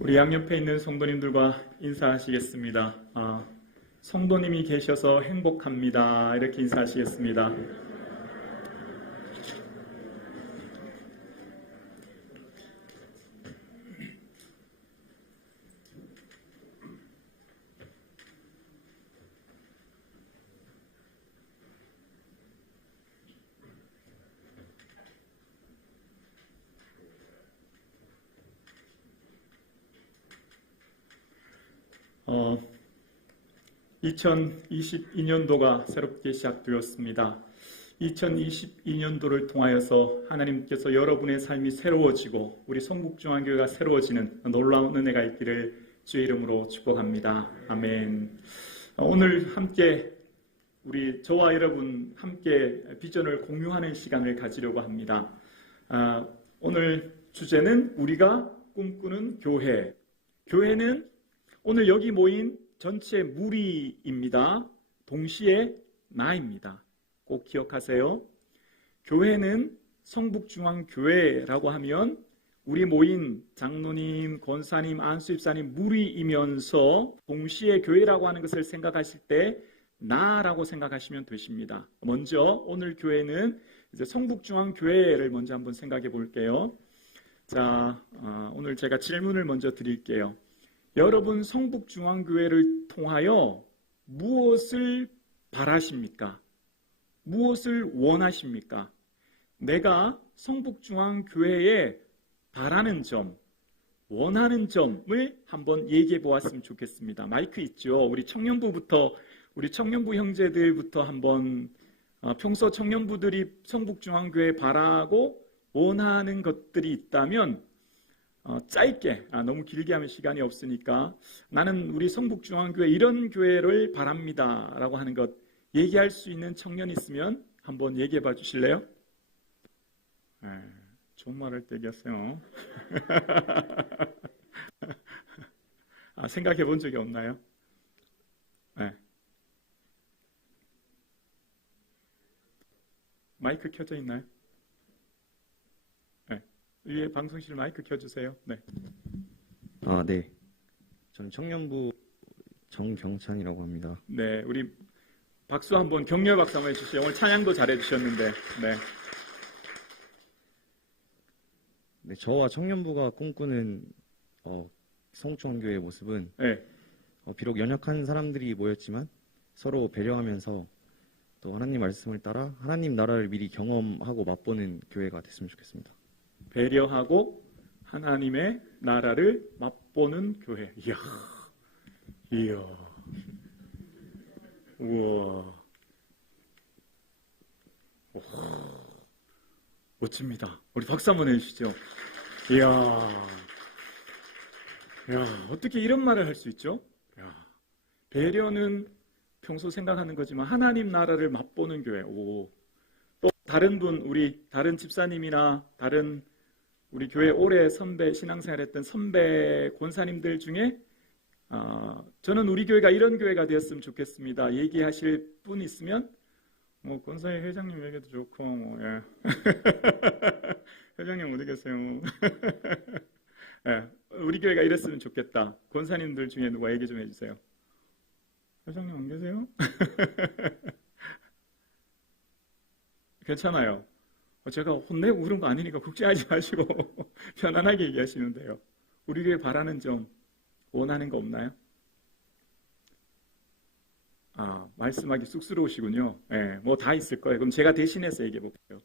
우리 양옆에 있는 성도님들과 인사하시겠습니다. 성도님이 계셔서 행복합니다. 이렇게 인사하시겠습니다. 어, 2022년도가 새롭게 시작되었습니다. 2022년도를 통하여서 하나님께서 여러분의 삶이 새로워지고 우리 성북중앙교회가 새로워지는 놀라운 은혜가 있기를 주의 이름으로 축복합니다. 아멘. 오늘 함께 저와 여러분 함께 비전을 공유하는 시간을 가지려고 합니다. 오늘 주제는 우리가 꿈꾸는 교회. 교회는 오늘 여기 모인 전체 무리입니다. 동시에 나입니다. 꼭 기억하세요. 교회는 성북중앙교회라고 하면 우리 모인 장로님, 권사님, 안수집사님 무리이면서 동시에 교회라고 하는 것을 생각하실 때 나라고 생각하시면 되십니다. 먼저 오늘 교회는 이제 성북중앙교회를 먼저 한번 생각해 볼게요. 자, 오늘 제가 질문을 먼저 드릴게요. 여러분 성북중앙교회를 통하여 무엇을 바라십니까? 무엇을 원하십니까? 내가 성북중앙교회에 바라는 점, 원하는 점을 한번 얘기해 보았으면 좋겠습니다. 마이크 있죠? 우리 청년부 형제들부터 한번 평소 청년부들이 성북중앙교회에 바라고 원하는 것들이 있다면 짧게, 너무 길게 하면 시간이 없으니까 나는 우리 성북중앙교회 이런 교회를 바랍니다 라고 하는 것 얘기할 수 있는 청년 있으면 한번 얘기해 봐 주실래요? 좋은 말을 얘기하세요. 생각해 본 적이 없나요? 네. 마이크 켜져 있나요? 위에 방송실 마이크 켜주세요. 네. 네. 저는 청년부 정경찬이라고 합니다. 네, 우리 박수 한번 격려 박수 한번 해주세요. 오늘 찬양도 잘해주셨는데. 네. 네, 저와 청년부가 꿈꾸는 성중교회의 모습은 네. 비록 연약한 사람들이 모였지만 서로 배려하면서 또 하나님 말씀을 따라 하나님 나라를 미리 경험하고 맛보는 교회가 됐으면 좋겠습니다. 배려하고 하나님의 나라를 맛보는 교회. 이야, 우와, 멋집니다. 우리 박수 한번 해주시죠. 이야, 어떻게 이런 말을 할 수 있죠? 배려는 평소 생각하는 거지만 하나님 나라를 맛보는 교회. 또 다른 분, 다른 집사님이나 다른 우리 교회 오래 신앙생활했던 선배 권사님들 중에 저는 우리 교회가 이런 교회가 되었으면 좋겠습니다. 얘기하실 분 있으면 권사님 회장님 얘기도 좋고 예. 회장님 어디 계세요? 예, 우리 교회가 이랬으면 좋겠다. 권사님들 중에 누가 얘기 좀 해주세요. 회장님 안 계세요? 괜찮아요. 제가 혼내고 그런 거 아니니까 걱정하지 마시고 편안하게 얘기하시면 돼요. 우리 교회 바라는 점, 원하는 거 없나요? 말씀하기 쑥스러우시군요. 네, 뭐 다 있을 거예요. 그럼 제가 대신해서 얘기해 볼게요.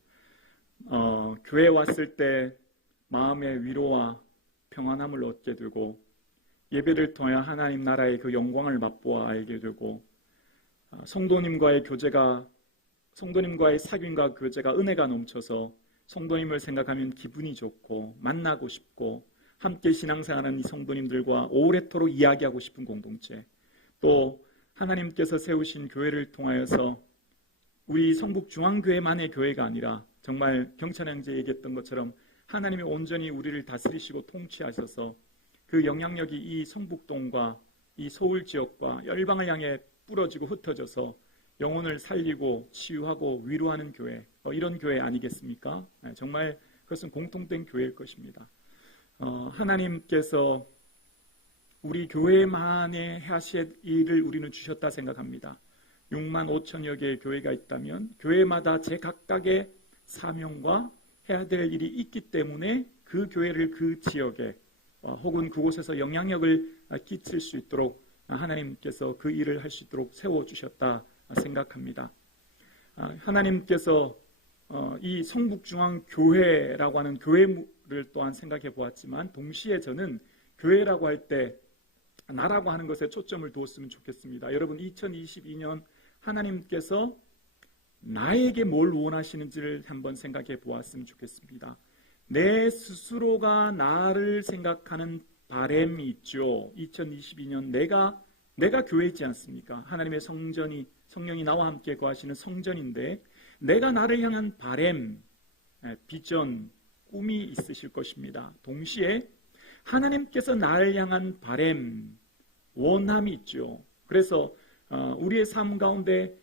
교회 왔을 때 마음의 위로와 평안함을 얻게 되고 예배를 통해 하나님 나라의 그 영광을 맛보아 알게 되고 성도님과의 사귐과 교제가 은혜가 넘쳐서 성도님을 생각하면 기분이 좋고 만나고 싶고 함께 신앙생활하는 이 성도님들과 오래도록 이야기하고 싶은 공동체, 또 하나님께서 세우신 교회를 통하여서 우리 성북중앙교회만의 교회가 아니라 정말 경찬 형제 얘기했던 것처럼 하나님이 온전히 우리를 다스리시고 통치하셔서 그 영향력이 이 성북동과 이 서울 지역과 열방을 향해 뿌러지고 흩어져서 영혼을 살리고 치유하고 위로하는 교회, 이런 교회 아니겠습니까? 정말 그것은 공통된 교회일 것입니다. 하나님께서 우리 교회만에 하실 일을 우리는 주셨다 생각합니다. 6만 5천여 개의 교회가 있다면 교회마다 제각각의 사명과 해야 될 일이 있기 때문에 그 교회를 그 지역에 혹은 그곳에서 영향력을 끼칠 수 있도록 하나님께서 그 일을 할 수 있도록 세워주셨다 생각합니다. 하나님께서 이 성북중앙교회라고 하는 교회를 또한 생각해 보았지만 동시에 저는 교회라고 할 때 나라고 하는 것에 초점을 두었으면 좋겠습니다. 여러분 2022년 하나님께서 나에게 뭘 원하시는지를 한번 생각해 보았으면 좋겠습니다. 내 스스로가 나를 생각하는 바램이 있죠. 2022년 내가 교회이지 않습니까? 하나님의 성령이 나와 함께 거하시는 성전인데 내가 나를 향한 바램, 비전, 꿈이 있으실 것입니다. 동시에 하나님께서 나를 향한 바램, 원함이 있죠. 그래서 우리의 삶 가운데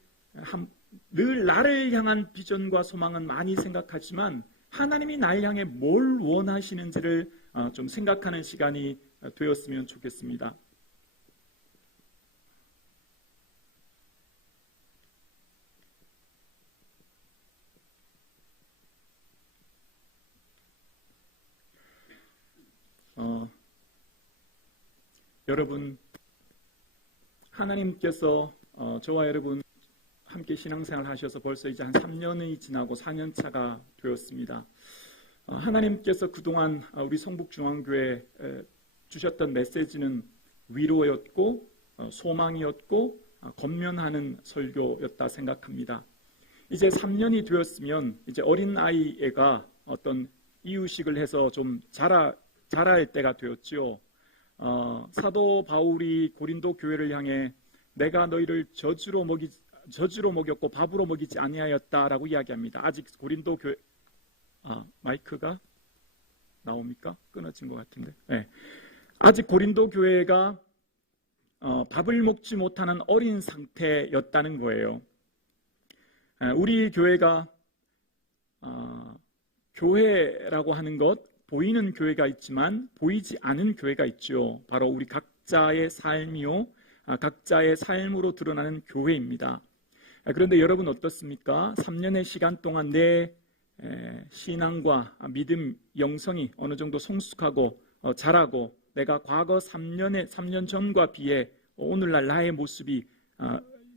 늘 나를 향한 비전과 소망은 많이 생각하지만 하나님이 나를 향해 뭘 원하시는지를 좀 생각하는 시간이 되었으면 좋겠습니다. 여러분, 하나님께서 저와 여러분 함께 신앙생활 하셔서 벌써 이제 한 3년이 지나고 4년 차가 되었습니다. 하나님께서 그동안 우리 성북중앙교회 주셨던 메시지는 위로였고 소망이었고 권면하는 설교였다 생각합니다. 이제 3년이 되었으면 이제 어린아이가 어떤 이유식을 해서 좀 자랄 때가 되었지요. 사도 바울이 고린도 교회를 향해 내가 너희를 저주로 먹였고 밥으로 먹이지 아니하였다라고 이야기합니다. 아직 고린도 교회 마이크가 나옵니까? 끊어진 것 같은데. 네. 아직 고린도 교회가 밥을 먹지 못하는 어린 상태였다는 거예요. 우리 교회가 교회라고 하는 것 보이는 교회가 있지만 보이지 않은 교회가 있죠. 바로 우리 각자의 삶이요, 각자의 삶으로 드러나는 교회입니다. 그런데 여러분 어떻습니까? 3년의 시간 동안 내 신앙과 믿음, 영성이 어느 정도 성숙하고 자라고 내가 과거 3년 전과 비해 오늘날 나의 모습이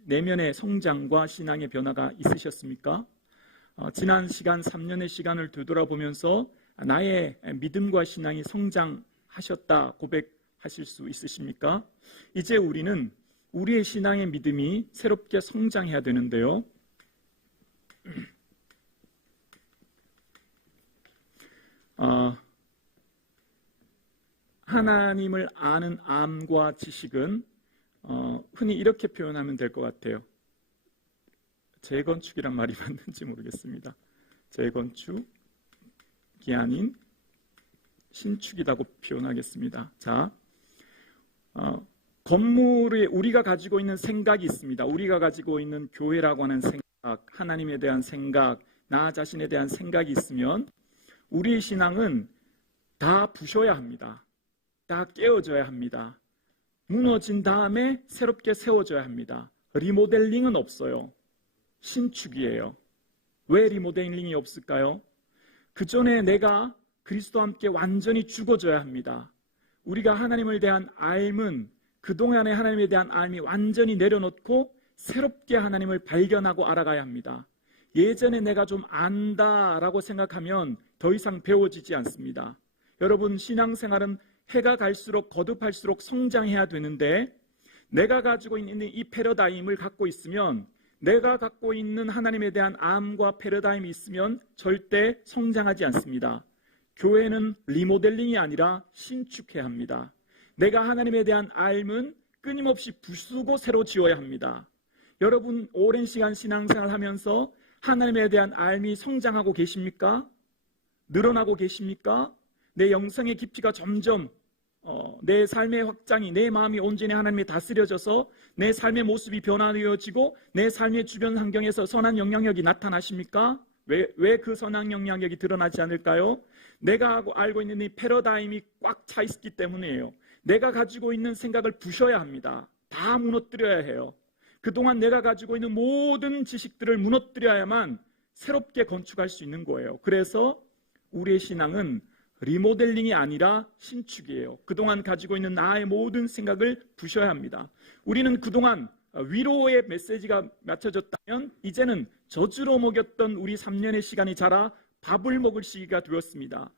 내면의 성장과 신앙의 변화가 있으셨습니까? 지난 시간 3년의 시간을 되돌아보면서 나의 믿음과 신앙이 성장하셨다 고백하실 수 있으십니까? 이제 우리는 우리의 신앙의 믿음이 새롭게 성장해야 되는데요. 하나님을 아는 암과 지식은 흔히 이렇게 표현하면 될 것 같아요. 재건축이란 말이 맞는지 모르겠습니다. 재건축이 아닌 신축이라고 표현하겠습니다. 자, 건물에 우리가 가지고 있는 생각이 있습니다. 우리가 가지고 있는 교회라고 하는 생각, 하나님에 대한 생각, 나 자신에 대한 생각이 있으면 우리의 신앙은 다 부셔야 합니다. 다 깨어져야 합니다. 무너진 다음에 새롭게 세워져야 합니다. 리모델링은 없어요. 신축이에요. 왜 리모델링이 없을까요? 그 전에 내가 그리스도와 함께 완전히 죽어져야 합니다. 우리가 하나님을 대한 알은 그동안의 하나님에 대한 알이 완전히 내려놓고 새롭게 하나님을 발견하고 알아가야 합니다. 예전에 내가 좀 안다라고 생각하면 더 이상 배워지지 않습니다. 여러분, 신앙생활은 해가 갈수록 거듭할수록 성장해야 되는데 내가 가지고 있는 이 패러다임을 갖고 있으면 내가 갖고 있는 하나님에 대한 암과 패러다임이 있으면 절대 성장하지 않습니다. 교회는 리모델링이 아니라 신축해야 합니다. 내가 하나님에 대한 알은 끊임없이 부수고 새로 지어야 합니다. 여러분, 오랜 시간 신앙생활 하면서 하나님에 대한 알이 성장하고 계십니까? 늘어나고 계십니까? 내 영성의 깊이가 점점 내 삶의 확장이, 내 마음이 온전히 하나님이 다스려져서 내 삶의 모습이 변화되어지고 내 삶의 주변 환경에서 선한 영향력이 나타나십니까? 왜 그 선한 영향력이 드러나지 않을까요? 내가 알고 있는 이 패러다임이 꽉 차 있기 때문이에요. 내가 가지고 있는 생각을 부셔야 합니다. 다 무너뜨려야 해요. 그동안 내가 가지고 있는 모든 지식들을 무너뜨려야만 새롭게 건축할 수 있는 거예요. 그래서 우리의 신앙은 리모델링이 아니라 신축이에요. 그동안 가지고 있는 나의 모든 생각을 부셔야 합니다. 우리는 그동안 위로의 메시지가 맞춰졌다면 이제는 저주로 먹였던 우리 3년의 시간이 자라 밥을 먹을 시기가 되었습니다.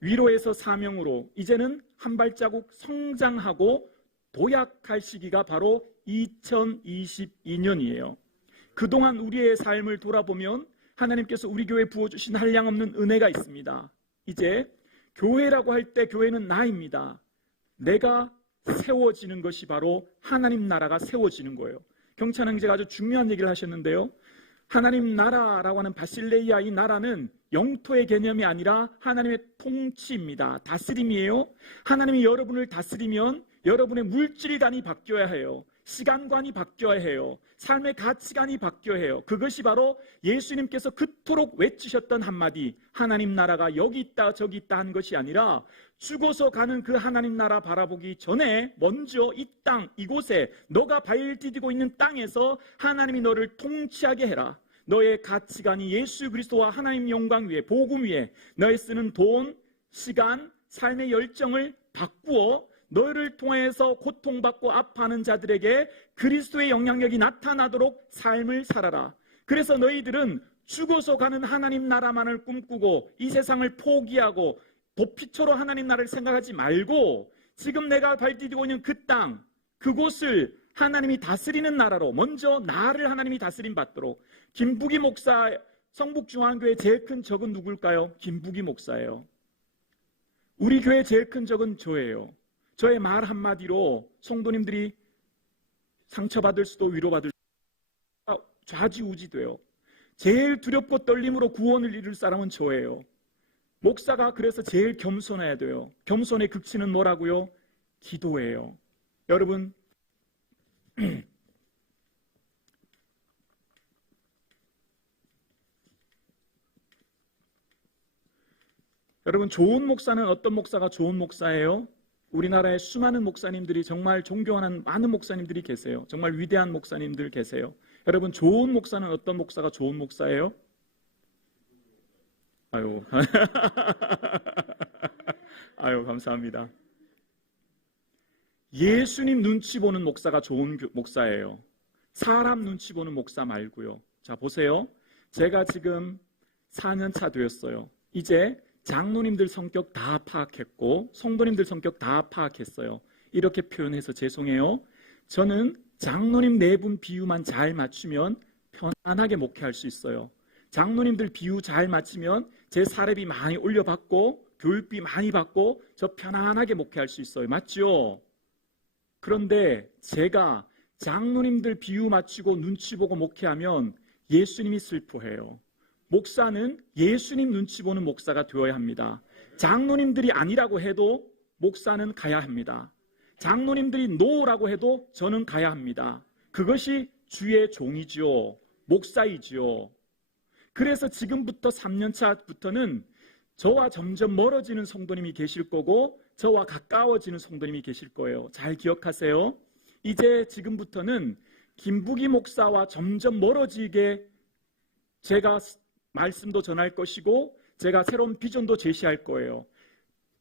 위로에서 사명으로 이제는 한 발자국 성장하고 도약할 시기가 바로 2022년이에요. 그동안 우리의 삶을 돌아보면 하나님께서 우리 교회에 부어주신 한량없는 은혜가 있습니다. 이제 교회라고 할 때 교회는 나입니다. 내가 세워지는 것이 바로 하나님 나라가 세워지는 거예요. 경찬 형제가 아주 중요한 얘기를 하셨는데요. 하나님 나라라고 하는 바실레이아, 이 나라는 영토의 개념이 아니라 하나님의 통치입니다. 다스림이에요. 하나님이 여러분을 다스리면 여러분의 물질관이 바뀌어야 해요. 시간관이 바뀌어야 해요. 삶의 가치관이 바뀌어야 해요. 그것이 바로 예수님께서 그토록 외치셨던 한마디, 하나님 나라가 여기 있다 저기 있다 한 것이 아니라 죽어서 가는 그 하나님 나라 바라보기 전에 먼저 이 땅, 이곳에 너가 발 디디고 있는 땅에서 하나님이 너를 통치하게 해라. 너의 가치관이 예수 그리스도와 하나님 영광 위에, 복음 위에 너의 쓰는 돈, 시간, 삶의 열정을 바꾸어 너희를 통해서 고통받고 아파하는 자들에게 그리스도의 영향력이 나타나도록 삶을 살아라. 그래서 너희들은 죽어서 가는 하나님 나라만을 꿈꾸고 이 세상을 포기하고 도피처로 하나님 나라를 생각하지 말고 지금 내가 발디디고 있는 그 땅, 그곳을 하나님이 다스리는 나라로 먼저 나를 하나님이 다스림 받도록. 김부기 목사, 성북중앙교회 제일 큰 적은 누굴까요? 김부기 목사예요. 우리 교회 제일 큰 적은 저예요. 저의 말 한마디로 성도님들이 상처받을 수도 위로받을 수도 좌지우지 돼요. 제일 두렵고 떨림으로 구원을 이룰 사람은 저예요. 목사가 그래서 제일 겸손해야 돼요. 겸손의 극치는 뭐라고요? 기도예요. 여러분, 여러분, 좋은 목사는 어떤 목사가 좋은 목사예요? 우리나라에 수많은 목사님들이, 정말 존경하는 많은 목사님들이 계세요. 정말 위대한 목사님들 계세요. 여러분, 좋은 목사는 어떤 목사가 좋은 목사예요? 아유, 아유, 감사합니다. 예수님 눈치 보는 목사가 좋은 목사예요. 사람 눈치 보는 목사 말고요. 자, 보세요. 제가 지금 4년 차 되었어요. 이제 장로님들 성격 다 파악했고 성도님들 성격 다 파악했어요. 이렇게 표현해서 죄송해요. 저는 장로님 네 분 비유만 잘 맞추면 편안하게 목회할 수 있어요. 장로님들 비유 잘 맞추면 제 사례비 많이 올려받고 교육비 많이 받고 저 편안하게 목회할 수 있어요. 맞죠? 그런데 제가 장로님들 비유 맞추고 눈치 보고 목회하면 예수님이 슬퍼해요. 목사는 예수님 눈치 보는 목사가 되어야 합니다. 장로님들이 아니라고 해도 목사는 가야 합니다. 장로님들이 노라고 해도 저는 가야 합니다. 그것이 주의 종이지요. 목사이지요. 그래서 지금부터 3년차부터는 저와 점점 멀어지는 성도님이 계실 거고 저와 가까워지는 성도님이 계실 거예요. 잘 기억하세요. 이제 지금부터는 김부기 목사와 점점 멀어지게 제가 말씀도 전할 것이고 제가 새로운 비전도 제시할 거예요.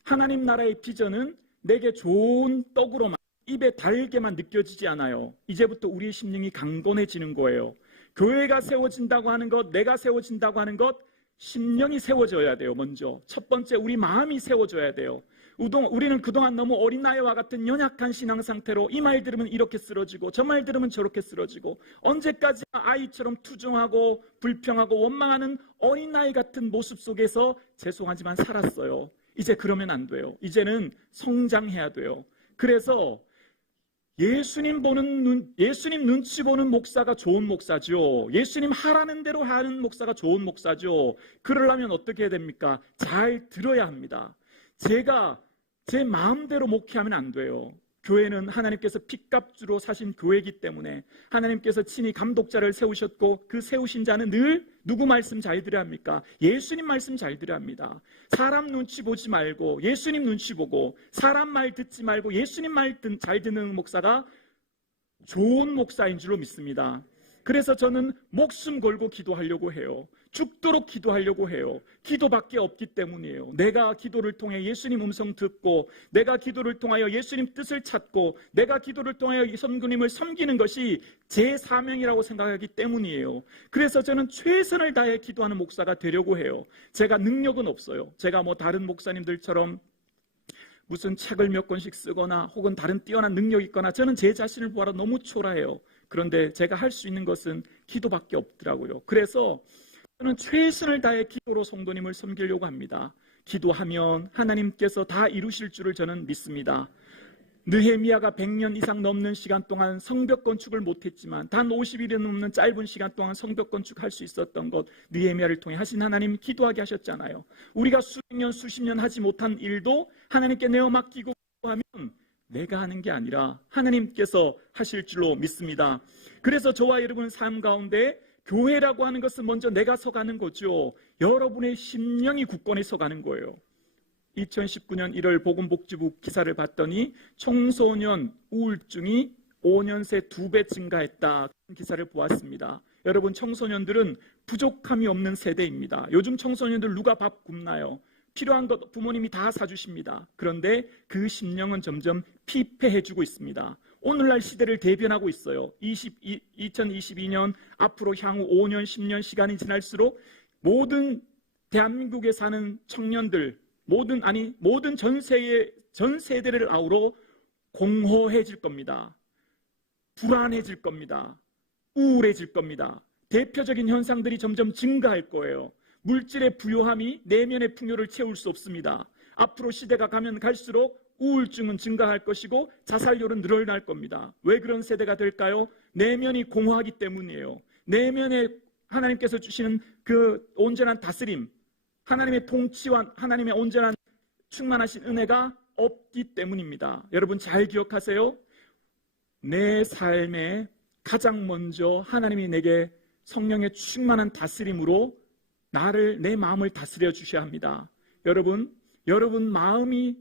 하나님 나라의 비전은 내게 좋은 떡으로만, 입에 달게만 느껴지지 않아요. 이제부터 우리의 심령이 강건해지는 거예요. 교회가 세워진다고 하는 것, 내가 세워진다고 하는 것, 심령이 세워져야 돼요. 먼저 첫 번째 우리 마음이 세워져야 돼요. 우리는 그동안 너무 어린아이와 같은 연약한 신앙 상태로 이 말 들으면 이렇게 쓰러지고 저 말 들으면 저렇게 쓰러지고 언제까지나 아이처럼 투정하고 불평하고 원망하는 어린아이 같은 모습 속에서 죄송하지만 살았어요. 이제 그러면 안 돼요. 이제는 성장해야 돼요. 그래서 예수님 눈치 보는 목사가 좋은 목사죠. 예수님 하라는 대로 하는 목사가 좋은 목사죠. 그러려면 어떻게 해야 됩니까? 잘 들어야 합니다. 제가 제 마음대로 목회하면 안 돼요. 교회는 하나님께서 핏값주로 사신 교회이기 때문에 하나님께서 친히 감독자를 세우셨고 그 세우신 자는 늘 누구 말씀 잘 들어야 합니까? 예수님 말씀 잘 들어야 합니다. 사람 눈치 보지 말고 예수님 눈치 보고 사람 말 듣지 말고 예수님 말 잘 듣는 목사가 좋은 목사인 줄로 믿습니다. 그래서 저는 목숨 걸고 기도하려고 해요. 죽도록 기도하려고 해요. 기도밖에 없기 때문이에요. 내가 기도를 통해 예수님 음성 듣고 내가 기도를 통하여 예수님 뜻을 찾고 내가 기도를 통하여 성도님을 섬기는 것이 제 사명이라고 생각하기 때문이에요. 그래서 저는 최선을 다해 기도하는 목사가 되려고 해요. 제가 능력은 없어요. 제가 뭐 다른 목사님들처럼 무슨 책을 몇 권씩 쓰거나 혹은 다른 뛰어난 능력이 있거나 저는 제 자신을 보아라 너무 초라해요. 그런데 제가 할 수 있는 것은 기도밖에 없더라고요. 그래서 저는 최선을 다해 기도로 성도님을 섬기려고 합니다. 기도하면 하나님께서 다 이루실 줄을 저는 믿습니다. 느헤미야가 100년 이상 넘는 시간 동안 성벽 건축을 못했지만 단 50일이 넘는 짧은 시간 동안 성벽 건축할 수 있었던 것 느헤미야를 통해 하신 하나님 기도하게 하셨잖아요. 우리가 수백 년 수십 년 하지 못한 일도 하나님께 내어 맡기고 하면 내가 하는 게 아니라 하나님께서 하실 줄로 믿습니다. 그래서 저와 여러분의 삶 가운데 교회라고 하는 것은 먼저 내가 서가는 거죠. 여러분의 심령이 굳건히 서가는 거예요. 2019년 1월 보건복지부 기사를 봤더니 청소년 우울증이 5년 새 2배 증가했다. 기사를 보았습니다. 여러분, 청소년들은 부족함이 없는 세대입니다. 요즘 청소년들 누가 밥 굶나요? 필요한 것 부모님이 다 사주십니다. 그런데 그 심령은 점점 피폐해지고 있습니다. 오늘날 시대를 대변하고 있어요. 2022년 앞으로 향후 5년, 10년 시간이 지날수록 모든 대한민국에 사는 청년들, 모든 전 세대를 아우러 공허해질 겁니다. 불안해질 겁니다. 우울해질 겁니다. 대표적인 현상들이 점점 증가할 거예요. 물질의 부요함이 내면의 풍요를 채울 수 없습니다. 앞으로 시대가 가면 갈수록 우울증은 증가할 것이고 자살률은 늘어날 겁니다. 왜 그런 세대가 될까요? 내면이 공허하기 때문이에요. 내면에 하나님께서 주시는 그 온전한 다스림, 하나님의 통치와 하나님의 온전한 충만하신 은혜가 없기 때문입니다. 여러분 잘 기억하세요. 내 삶에 가장 먼저 하나님이 내게 성령의 충만한 다스림으로 내 마음을 다스려 주셔야 합니다. 여러분 마음이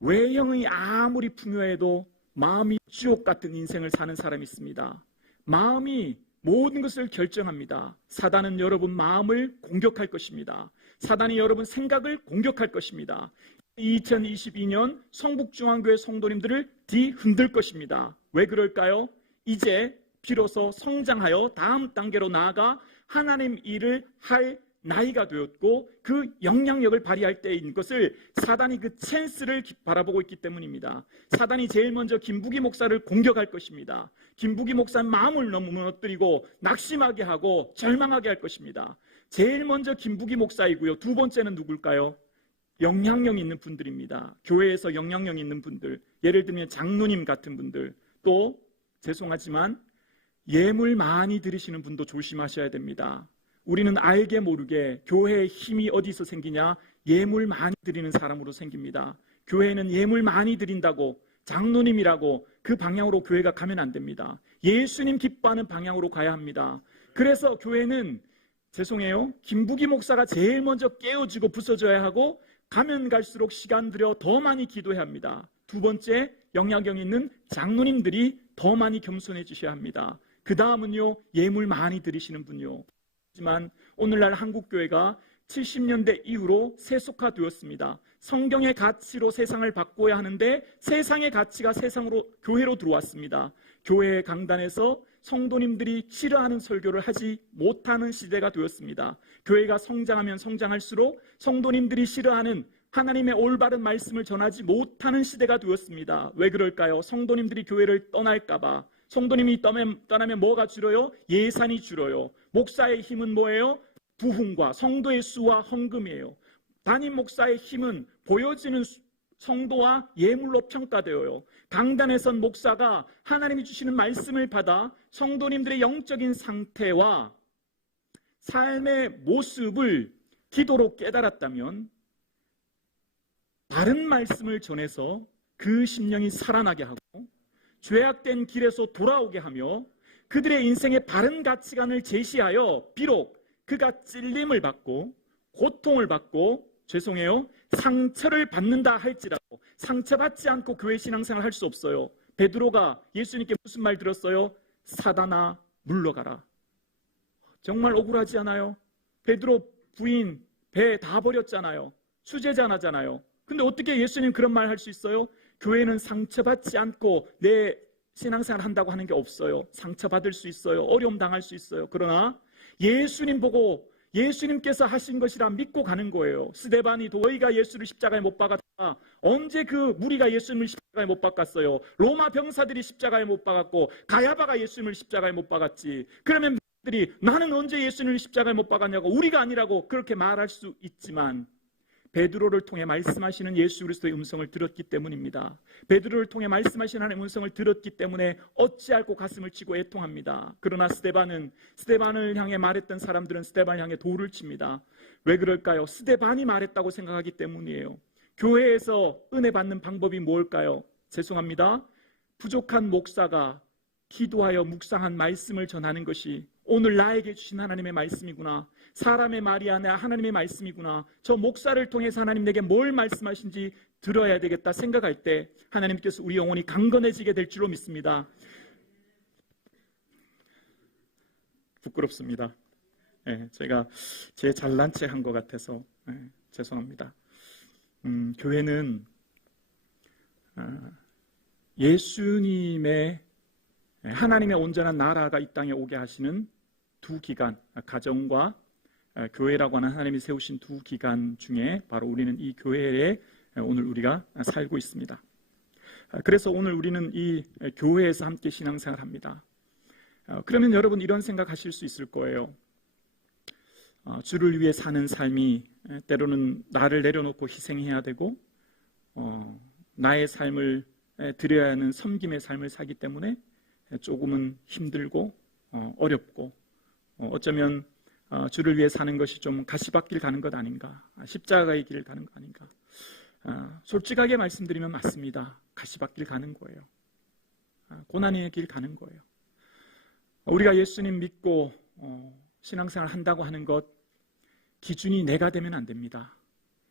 외형이 아무리 풍요해도 마음이 지옥 같은 인생을 사는 사람이 있습니다. 마음이 모든 것을 결정합니다. 사단은 여러분 마음을 공격할 것입니다. 사단이 여러분 생각을 공격할 것입니다. 2022년 성북중앙교회 성도님들을 뒤흔들 것입니다. 왜 그럴까요? 이제 비로소 성장하여 다음 단계로 나아가 하나님 일을 할 나이가 되었고 그 영향력을 발휘할 때인 것을 사단이 그 찬스를 바라보고 있기 때문입니다. 사단이 제일 먼저 김부기 목사를 공격할 것입니다. 김부기 목사는 마음을 너무 무너뜨리고 낙심하게 하고 절망하게 할 것입니다. 제일 먼저 김부기 목사이고요. 두 번째는 누굴까요? 영향력 있는 분들입니다. 교회에서 영향력 있는 분들, 예를 들면 장로님 같은 분들, 또 죄송하지만 예물 많이 드리시는 분도 조심하셔야 됩니다. 우리는 알게 모르게 교회의 힘이 어디서 생기냐? 예물 많이 드리는 사람으로 생깁니다. 교회는 예물 많이 드린다고 장로님이라고 그 방향으로 교회가 가면 안 됩니다. 예수님 기뻐하는 방향으로 가야 합니다. 그래서 교회는 죄송해요. 김부기 목사가 제일 먼저 깨어지고 부서져야 하고 가면 갈수록 시간 들여 더 많이 기도해야 합니다. 두 번째, 영향력 있는 장로님들이 더 많이 겸손해지셔야 합니다. 그 다음은요, 예물 많이 드리시는 분요. 하지만 오늘날 한국교회가 70년대 이후로 세속화되었습니다. 성경의 가치로 세상을 바꿔야 하는데 세상의 가치가 교회로 들어왔습니다. 교회의 강단에서 성도님들이 싫어하는 설교를 하지 못하는 시대가 되었습니다. 교회가 성장하면 성장할수록 성도님들이 싫어하는 하나님의 올바른 말씀을 전하지 못하는 시대가 되었습니다. 왜 그럴까요? 성도님들이 교회를 떠날까봐. 성도님이 떠나면 뭐가 줄어요? 예산이 줄어요. 목사의 힘은 뭐예요? 부흥과 성도의 수와 헌금이에요. 담임 목사의 힘은 보여지는 성도와 예물로 평가되어요. 강단에 선 목사가 하나님이 주시는 말씀을 받아 성도님들의 영적인 상태와 삶의 모습을 기도로 깨달았다면 바른 말씀을 전해서 그 심령이 살아나게 하고 죄악된 길에서 돌아오게 하며 그들의 인생의 바른 가치관을 제시하여 비록 그가 찔림을 받고 고통을 받고 상처를 받는다 할지라도 상처받지 않고 교회 신앙생활을 할 수 없어요. 베드로가 예수님께 무슨 말 들었어요? 사단아 물러가라. 정말 억울하지 않아요? 베드로 부인 배 다 버렸잖아요. 수제자나잖아요. 근데 어떻게 예수님 그런 말 할 수 있어요? 교회는 상처받지 않고 내 신앙생활 한다고 하는 게 없어요. 상처받을 수 있어요. 어려움 당할 수 있어요. 그러나 예수님 보고 예수님께서 하신 것이라 믿고 가는 거예요. 스데반이 너희가 예수를 십자가에 못 박았다. 언제 그 무리가 예수님을 십자가에 못 박았어요? 로마 병사들이 십자가에 못 박았고 가야바가 예수님을 십자가에 못 박았지. 그러면 들이 나는 언제 예수님을 십자가에 못 박았냐고 우리가 아니라고 그렇게 말할 수 있지만 베드로를 통해 말씀하시는 예수 그리스도의 음성을 들었기 때문입니다. 베드로를 통해 말씀하시는 하나님의 음성을 들었기 때문에 어찌할꼬 가슴을 치고 애통합니다. 그러나 스데반을 향해 말했던 사람들은 스데반을 향해 돌을 칩니다. 왜 그럴까요? 스데반이 말했다고 생각하기 때문이에요. 교회에서 은혜 받는 방법이 뭘까요? 죄송합니다. 부족한 목사가 기도하여 묵상한 말씀을 전하는 것이 오늘 나에게 주신 하나님의 말씀이구나. 사람의 말이 아니라 하나님의 말씀이구나. 저 목사를 통해서 하나님 내게 뭘 말씀하신지 들어야 되겠다 생각할 때 하나님께서 우리 영혼이 강건해지게 될 줄로 믿습니다. 부끄럽습니다. 제가 제 잘난 체 한 것 같아서 죄송합니다. 교회는 예수님의 하나님의 온전한 나라가 이 땅에 오게 하시는 두 기간, 가정과 교회라고 하는 하나님이 세우신 두 기간 중에 바로 우리는 이 교회에 오늘 우리가 살고 있습니다. 그래서 오늘 우리는 이 교회에서 함께 신앙생활을 합니다. 그러면 여러분 이런 생각하실 수 있을 거예요. 주를 위해 사는 삶이 때로는 나를 내려놓고 희생해야 되고 나의 삶을 드려야 하는 섬김의 삶을 살기 때문에 조금은 힘들고 어렵고 어쩌면 주를 위해 사는 것이 좀 가시밭길 가는 것 아닌가, 십자가의 길을 가는 것 아닌가. 솔직하게 말씀드리면 맞습니다. 가시밭길 가는 거예요. 고난의 길 가는 거예요. 우리가 예수님 믿고 신앙생활 한다고 하는 것 기준이 내가 되면 안 됩니다.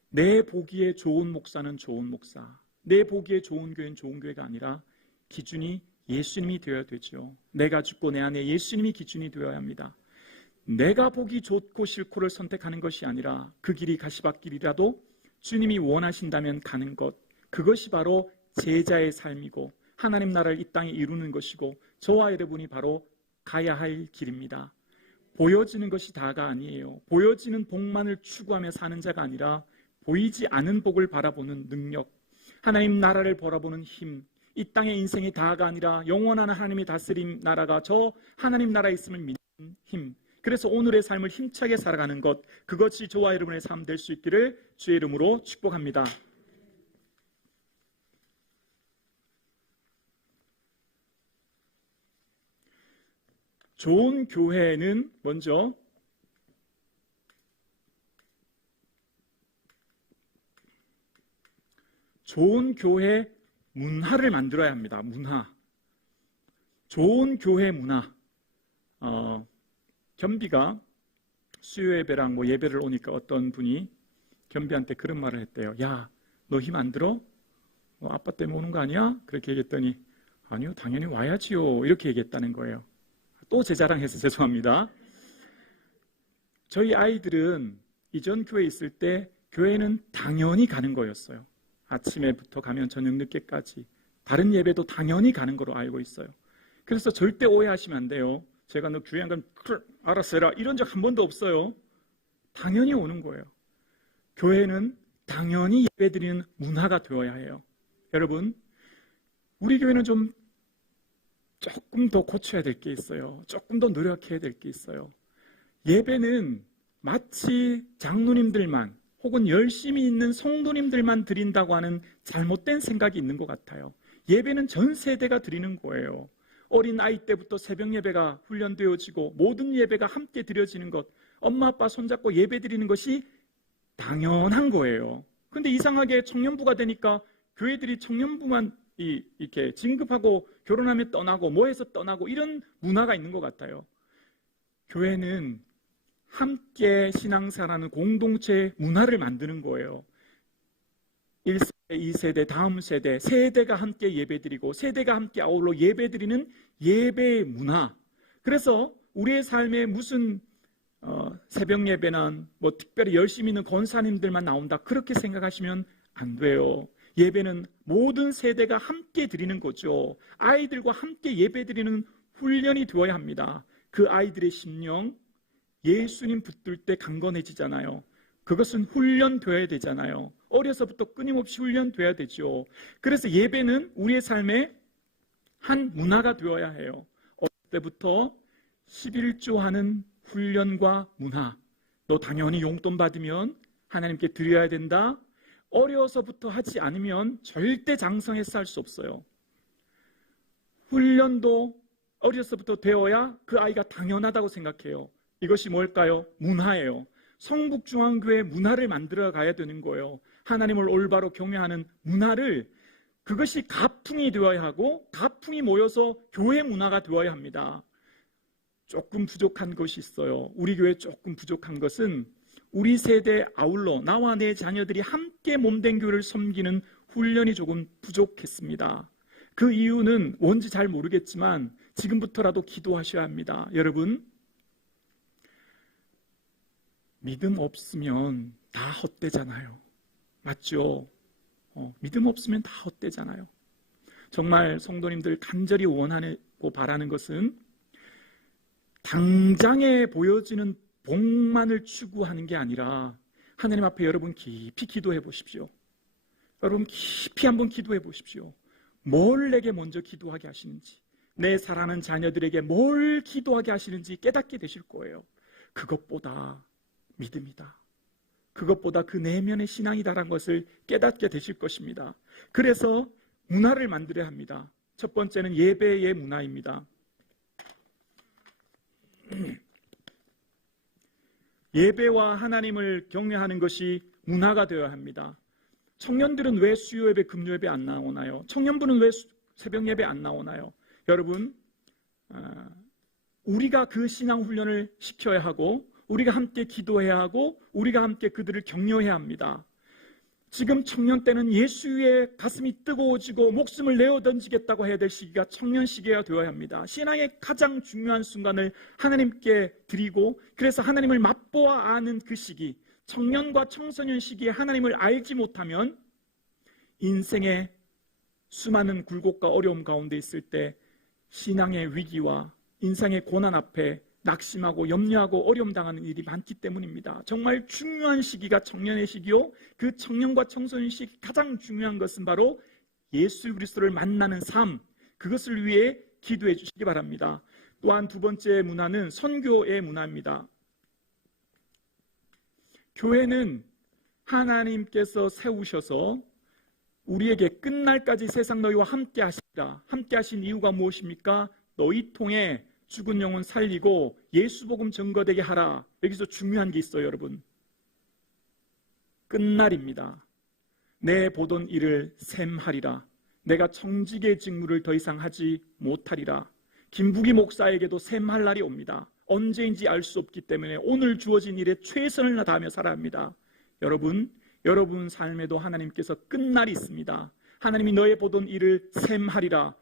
내 보기에 좋은 목사는 좋은 목사, 내 보기에 좋은 교회는 좋은 교회가 아니라 기준이 예수님이 되어야 되죠. 내가 죽고 내 안에 예수님이 기준이 되어야 합니다. 내가 보기 좋고 싫고를 선택하는 것이 아니라 그 길이 가시밭길이라도 주님이 원하신다면 가는 것, 그것이 바로 제자의 삶이고 하나님 나라를 이 땅에 이루는 것이고 저와 여러분이 바로 가야 할 길입니다. 보여지는 것이 다가 아니에요. 보여지는 복만을 추구하며 사는 자가 아니라 보이지 않은 복을 바라보는 능력, 하나님 나라를 바라보는 힘, 이 땅의 인생이 다가 아니라 영원한 하나님이 다스린 나라가 저 하나님 나라에 있음을 믿는 힘. 그래서 오늘의 삶을 힘차게 살아가는 것, 그것이 저와 여러분의 삶 될 수 있기를 주의 이름으로 축복합니다. 좋은 교회는 먼저 좋은 교회 문화를 만들어야 합니다. 문화. 좋은 교회 문화. 겸비가 수요 예배랑 예배를 오니까 어떤 분이 겸비한테 그런 말을 했대요. 야, 너 힘 안 들어? 아빠 때문에 오는 거 아니야? 그렇게 얘기했더니 아니요, 당연히 와야지요. 이렇게 얘기했다는 거예요. 또 제 자랑해서 죄송합니다. 저희 아이들은 이전 교회에 있을 때 교회는 당연히 가는 거였어요. 아침에부터 가면 저녁 늦게까지 다른 예배도 당연히 가는 거로 알고 있어요. 그래서 절대 오해하시면 안 돼요. 제가 너 교회 안 가면 알았어 해라 이런 적 한 번도 없어요. 당연히 오는 거예요. 교회는 당연히 예배드리는 문화가 되어야 해요. 여러분, 우리 교회는 조금 더 고쳐야 될 게 있어요. 조금 더 노력해야 될 게 있어요. 예배는 마치 장로님들만 혹은 열심히 있는 성도님들만 드린다고 하는 잘못된 생각이 있는 것 같아요. 예배는 전 세대가 드리는 거예요. 어린 아이 때부터 새벽 예배가 훈련되어지고 모든 예배가 함께 드려지는 것, 엄마 아빠 손잡고 예배 드리는 것이 당연한 거예요. 그런데 이상하게 청년부가 되니까 교회들이 청년부만 이렇게 진급하고 결혼하면 떠나고 뭐해서 떠나고 이런 문화가 있는 것 같아요. 교회는 함께 신앙생활하는 공동체 문화를 만드는 거예요. 1세대, 2세대, 다음 세대, 세대가 함께 예배드리고 세대가 함께 아울러 예배드리는 예배의 문화. 그래서 우리의 삶에 무슨 새벽 예배는 뭐 특별히 열심히 있는 권사님들만 나온다 그렇게 생각하시면 안 돼요. 예배는 모든 세대가 함께 드리는 거죠. 아이들과 함께 예배드리는 훈련이 되어야 합니다. 그 아이들의 심령 예수님 붙들 때 강건해지잖아요. 그것은 훈련되어야 되잖아요. 어려서부터 끊임없이 훈련되어야 되죠. 그래서 예배는 우리의 삶에 한 문화가 되어야 해요. 어릴 때부터 11조 하는 훈련과 문화. 너 당연히 용돈 받으면 하나님께 드려야 된다. 어려서부터 하지 않으면 절대 장성해서 살 수 없어요. 훈련도 어려서부터 되어야 그 아이가 당연하다고 생각해요. 이것이 뭘까요? 문화예요. 성북중앙교회 문화를 만들어 가야 되는 거예요. 하나님을 올바로 경외하는 문화를, 그것이 가풍이 되어야 하고 가풍이 모여서 교회 문화가 되어야 합니다. 조금 부족한 것이 있어요. 우리 교회 조금 부족한 것은 우리 세대 아울러 나와 내 자녀들이 함께 몸된 교회를 섬기는 훈련이 조금 부족했습니다. 그 이유는 뭔지 잘 모르겠지만 지금부터라도 기도하셔야 합니다. 여러분, 믿음 없으면 다 헛되잖아요. 맞죠? 믿음 없으면 다 헛되잖아요. 정말 성도님들 간절히 원하고 바라는 것은 당장에 보여지는 복만을 추구하는 게 아니라 하나님 앞에 여러분 깊이 기도해 보십시오. 여러분 깊이 한번 기도해 보십시오. 뭘 내게 먼저 기도하게 하시는지, 내 사랑하는 자녀들에게 뭘 기도하게 하시는지 깨닫게 되실 거예요. 그것보다 믿음이다. 그것보다 그 내면의 신앙이다라는 것을 깨닫게 되실 것입니다. 그래서 문화를 만들어야 합니다. 첫 번째는 예배의 문화입니다. 예배와 하나님을 경외하는 것이 문화가 되어야 합니다. 청년들은 왜 수요 예배, 금요 예배 안 나오나요? 청년부는 왜 새벽 예배 안 나오나요? 여러분, 우리가 그 신앙 훈련을 시켜야 하고 우리가 함께 기도해야 하고 우리가 함께 그들을 격려해야 합니다. 지금 청년 때는 예수의 가슴이 뜨거워지고 목숨을 내어 던지겠다고 해야 될 시기가 청년 시기가 되어야 합니다. 신앙의 가장 중요한 순간을 하나님께 드리고, 그래서 하나님을 맛보아 아는 그 시기, 청년과 청소년 시기에 하나님을 알지 못하면 인생의 수많은 굴곡과 어려움 가운데 있을 때 신앙의 위기와 인생의 고난 앞에 낙심하고 염려하고 어려움 당하는 일이 많기 때문입니다. 정말 중요한 시기가 청년의 시기요, 그 청년과 청소년 시기 가장 중요한 것은 바로 예수 그리스도를 만나는 삶, 그것을 위해 기도해 주시기 바랍니다. 또한 두 번째 문화는 선교의 문화입니다. 교회는 하나님께서 세우셔서 우리에게 끝날까지 세상 너희와 함께 하시리라. 함께 하신 이유가 무엇입니까? 너희 통해 죽은 영혼 살리고 예수 복음 증거되게 하라. 여기서 중요한 게 있어요, 여러분. 끝날입니다. 내 보던 일을 샘하리라. 내가 청지기의 직무를 더 이상 하지 못하리라. 김부기 목사에게도 샘할 날이 옵니다. 언제인지 알 수 없기 때문에 오늘 주어진 일에 최선을 다하며 살아야 합니다. 여러분 삶에도 하나님께서 끝날이 있습니다. 하나님이 너의 보던 일을 샘하리라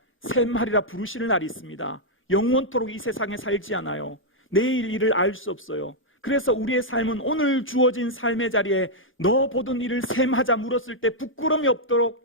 부르시는 날이 있습니다. 영원토록 이 세상에 살지 않아요. 내일 일을 알 수 없어요. 그래서 우리의 삶은 오늘 주어진 삶의 자리에 너 보던 일을 샘하자 물었을 때 부끄러움이 없도록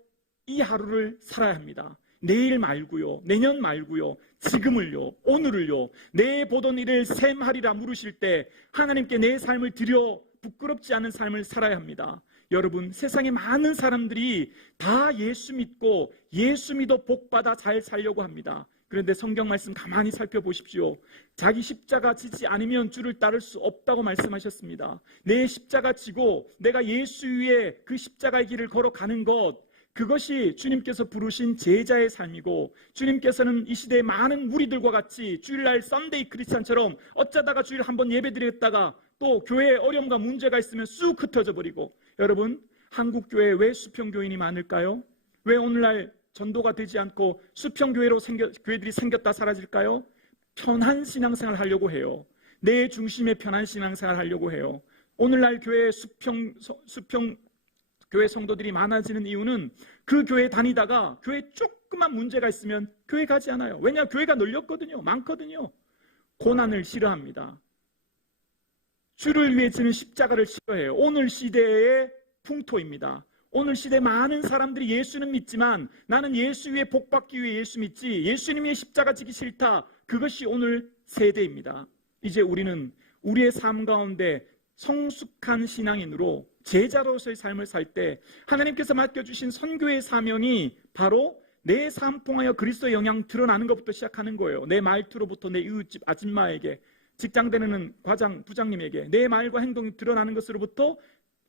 이 하루를 살아야 합니다. 내일 말고요, 내년 말고요, 지금을요, 오늘을요, 내 보던 일을 샘하리라 물으실 때 하나님께 내 삶을 드려 부끄럽지 않은 삶을 살아야 합니다. 여러분, 세상에 많은 사람들이 다 예수 믿고 예수 믿어 복받아 잘 살려고 합니다. 그런데 성경 말씀 가만히 살펴보십시오. 자기 십자가 지지 않으면 주를 따를 수 없다고 말씀하셨습니다. 내 십자가 지고 내가 예수 위에 그 십자가의 길을 걸어가는 것, 그것이 주님께서 부르신 제자의 삶이고, 주님께서는 이 시대의 많은 무리들과 같이 주일날 썬데이 크리스찬처럼 어쩌다가 주일 한번 예배드렸다가 또 교회에 어려움과 문제가 있으면 쑥 흩어져 버리고, 여러분, 한국 교회에 왜 수평교인이 많을까요? 왜 오늘날 전도가 되지 않고 수평교회로 교회들이 생겼다 사라질까요? 편한 신앙생활을 하려고 해요. 내 중심의 편한 신앙생활을 하려고 해요. 오늘날 교회 수평 교회 성도들이 많아지는 이유는 그 교회 다니다가 교회에 조그만 문제가 있으면 교회 가지 않아요. 왜냐? 교회가 널렸거든요. 많거든요. 고난을 싫어합니다. 주를 위해 지는 십자가를 싫어해요. 오늘 시대의 풍토입니다. 오늘 시대 많은 사람들이 예수는 믿지만 나는 예수 위에 복받기 위해 예수 믿지 예수님의 십자가 지기 싫다. 그것이 오늘 세대입니다. 이제 우리는 우리의 삶 가운데 성숙한 신앙인으로 제자로서의 삶을 살 때 하나님께서 맡겨주신 선교의 사명이 바로 내 삶 통하여 그리스도의 영향 드러나는 것부터 시작하는 거예요. 내 말투로부터 내 이웃집 아줌마에게, 직장 다니는 과장, 부장님에게 내 말과 행동이 드러나는 것으로부터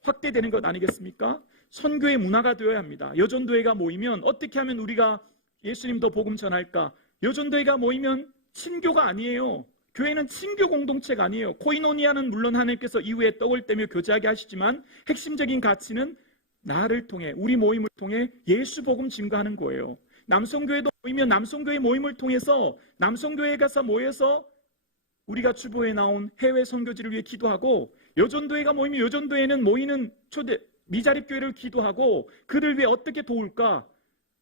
확대되는 것 아니겠습니까? 선교의 문화가 되어야 합니다. 여전도회가 모이면 어떻게 하면 우리가 예수님도 복음 전할까? 여전도회가 모이면 친교가 아니에요. 교회는 친교 공동체가 아니에요. 코이노니아는 물론 하나님께서 이후에 떡을 떼며 교제하게 하시지만 핵심적인 가치는 나를 통해, 우리 모임을 통해 예수 복음 증거하는 거예요. 남성교회도 모이면 남성교회 모임을 통해서 남성교회에 가서 모여서 우리가 주보에 나온 해외 선교지를 위해 기도하고, 여전도회가 모이면 여전도회는 모이는 초대 미자립교회를 기도하고 그들 위해 어떻게 도울까?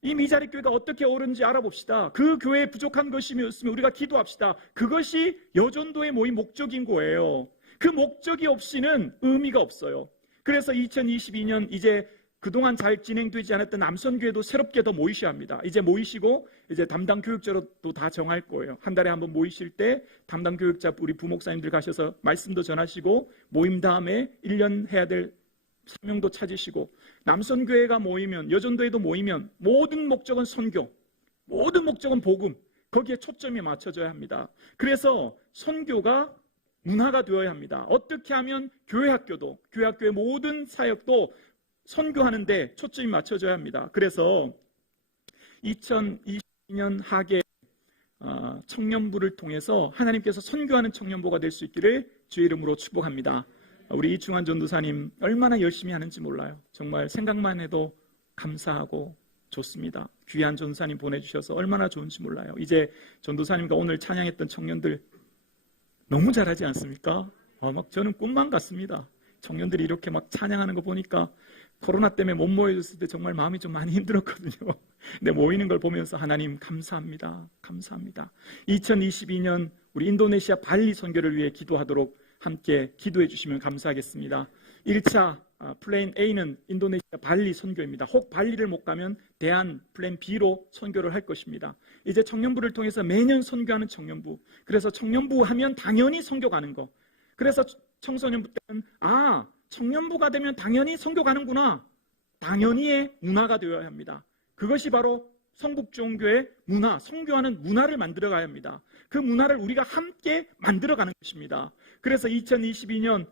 이 미자립교회가 어떻게 오른지 알아봅시다. 그 교회에 부족한 것이 있으면 우리가 기도합시다. 그것이 여전도의 모임 목적인 거예요. 그 목적이 없이는 의미가 없어요. 그래서 2022년 이제 그동안 잘 진행되지 않았던 남선교회도 새롭게 더 모이셔야 합니다. 이제 모이시고 이제 담당 교육자로 또 다 정할 거예요. 한 달에 한번 모이실 때 담당 교육자 우리 부목사님들 가셔서 말씀도 전하시고 모임 다음에 1년 해야 될 사명도 찾으시고, 남선교회가 모이면 여전도회도 모이면 모든 목적은 선교, 모든 목적은 복음, 거기에 초점이 맞춰져야 합니다. 그래서 선교가 문화가 되어야 합니다. 어떻게 하면 교회학교도, 교회학교의 모든 사역도 선교하는데 초점이 맞춰져야 합니다. 그래서 2022년 하계 청년부를 통해서 하나님께서 선교하는 청년부가 될 수 있기를 주의 이름으로 축복합니다. 우리 이충환 전도사님 얼마나 열심히 하는지 몰라요. 정말 생각만 해도 감사하고 좋습니다. 귀한 전도사님 보내주셔서 얼마나 좋은지 몰라요. 이제 전도사님과 오늘 찬양했던 청년들 너무 잘하지 않습니까? 막 저는 꿈만 같습니다. 청년들이 이렇게 막 찬양하는 거 보니까 코로나 때문에 못 모여졌을 때 정말 마음이 좀 많이 힘들었거든요. 근데 모이는 걸 보면서 하나님 감사합니다. 감사합니다. 2022년 우리 인도네시아 발리 선교를 위해 기도하도록 함께 기도해 주시면 감사하겠습니다. 1차 플랜 A는 인도네시아 발리 선교입니다. 혹 발리를 못 가면 대안 플랜 B로 선교를 할 것입니다. 이제 청년부를 통해서 매년 선교하는 청년부. 그래서 청년부 하면 당연히 선교 가는 거. 그래서 청소년부 때는 청년부가 되면 당연히 선교 가는구나. 당연히의 문화가 되어야 합니다. 그것이 바로 성북종교의 문화, 선교하는 문화를 만들어가야 합니다. 그 문화를 우리가 함께 만들어가는 것입니다. 그래서 2022년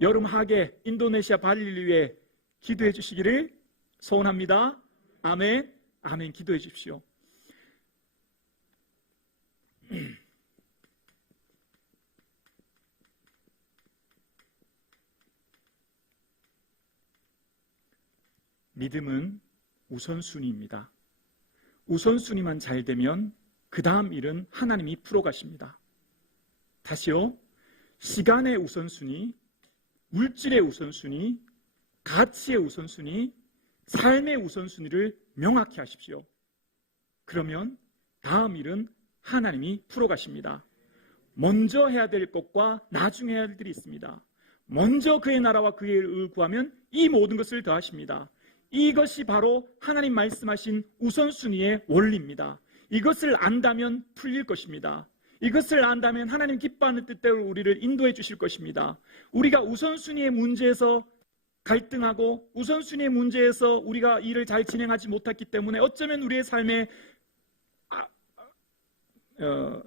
여름 하계 인도네시아 발리를 위해 기도해 주시기를 소원합니다. 아멘, 아멘. 기도해 주십시오. 믿음은 우선순위입니다. 우선순위만 잘 되면 그 다음 일은 하나님이 풀어가십니다. 다시요. 시간의 우선순위, 물질의 우선순위, 가치의 우선순위, 삶의 우선순위를 명확히 하십시오. 그러면 다음 일은 하나님이 풀어가십니다. 먼저 해야 될 것과 나중에 해야 될 일이 있습니다. 먼저 그의 나라와 그의 의를 구하면 이 모든 것을 더하십니다. 이것이 바로 하나님 말씀하신 우선순위의 원리입니다. 이것을 안다면 풀릴 것입니다. 이것을 안다면 하나님 기뻐하는 뜻대로 우리를 인도해 주실 것입니다. 우리가 우선순위의 문제에서 갈등하고 우선순위의 문제에서 우리가 일을 잘 진행하지 못했기 때문에 어쩌면 우리의 삶에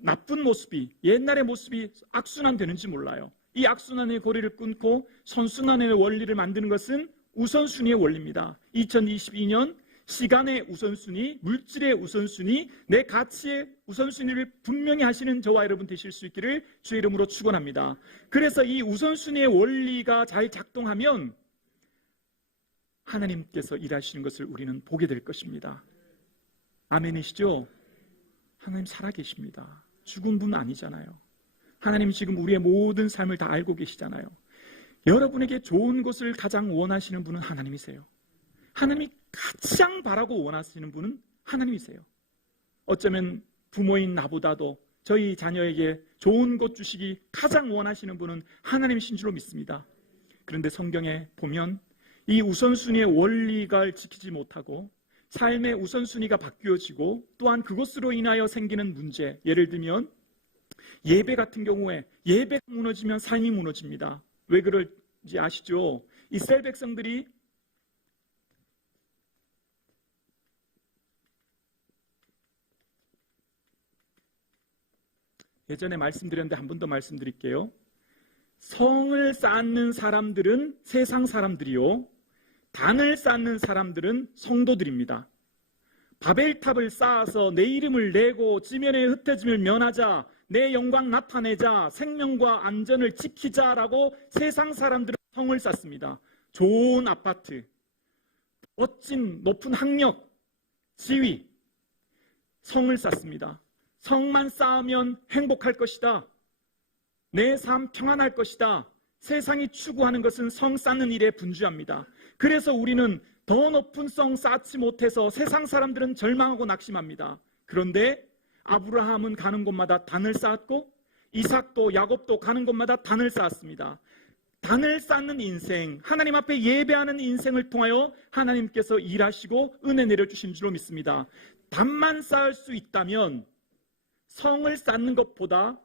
나쁜 모습이, 옛날의 모습이 악순환 되는지 몰라요. 이 악순환의 고리를 끊고 선순환의 원리를 만드는 것은 우선순위의 원리입니다. 2022년 시간의 우선순위, 물질의 우선순위, 내 가치의 우선순위를 분명히 하시는 저와 여러분 되실 수 있기를 주의 이름으로 축원합니다. 그래서 이 우선순위의 원리가 잘 작동하면 하나님께서 일하시는 것을 우리는 보게 될 것입니다. 아멘이시죠? 하나님 살아계십니다. 죽은 분 아니잖아요. 하나님 지금 우리의 모든 삶을 다 알고 계시잖아요. 여러분에게 좋은 것을 가장 원하시는 분은 하나님이세요. 하나님이 가장 바라고 원하시는 분은 하나님이세요. 어쩌면 부모인 나보다도 저희 자녀에게 좋은 것 주시기 가장 원하시는 분은 하나님이신 줄로 믿습니다. 그런데 성경에 보면 이 우선순위의 원리가 지키지 못하고 삶의 우선순위가 바뀌어지고 또한 그것으로 인하여 생기는 문제, 예를 들면 예배 같은 경우에 예배가 무너지면 삶이 무너집니다. 왜 그럴지 아시죠? 이스라엘 백성들이 예전에 말씀드렸는데 한 번 더 말씀드릴게요. 성을 쌓는 사람들은 세상 사람들이요, 단을 쌓는 사람들은 성도들입니다. 바벨탑을 쌓아서 내 이름을 내고 지면에 흩어짐을 면하자, 내 영광 나타내자, 생명과 안전을 지키자라고 세상 사람들은 성을 쌓습니다. 좋은 아파트, 멋진 높은 학력, 지위, 성을 쌓습니다. 성만 쌓으면 행복할 것이다. 내 삶 평안할 것이다. 세상이 추구하는 것은 성 쌓는 일에 분주합니다. 그래서 우리는 더 높은 성 쌓지 못해서 세상 사람들은 절망하고 낙심합니다. 그런데 아브라함은 가는 곳마다 단을 쌓았고 이삭도 야곱도 가는 곳마다 단을 쌓았습니다. 단을 쌓는 인생, 하나님 앞에 예배하는 인생을 통하여 하나님께서 일하시고 은혜 내려주신 줄로 믿습니다. 단만 쌓을 수 있다면 성을 쌓는 것보다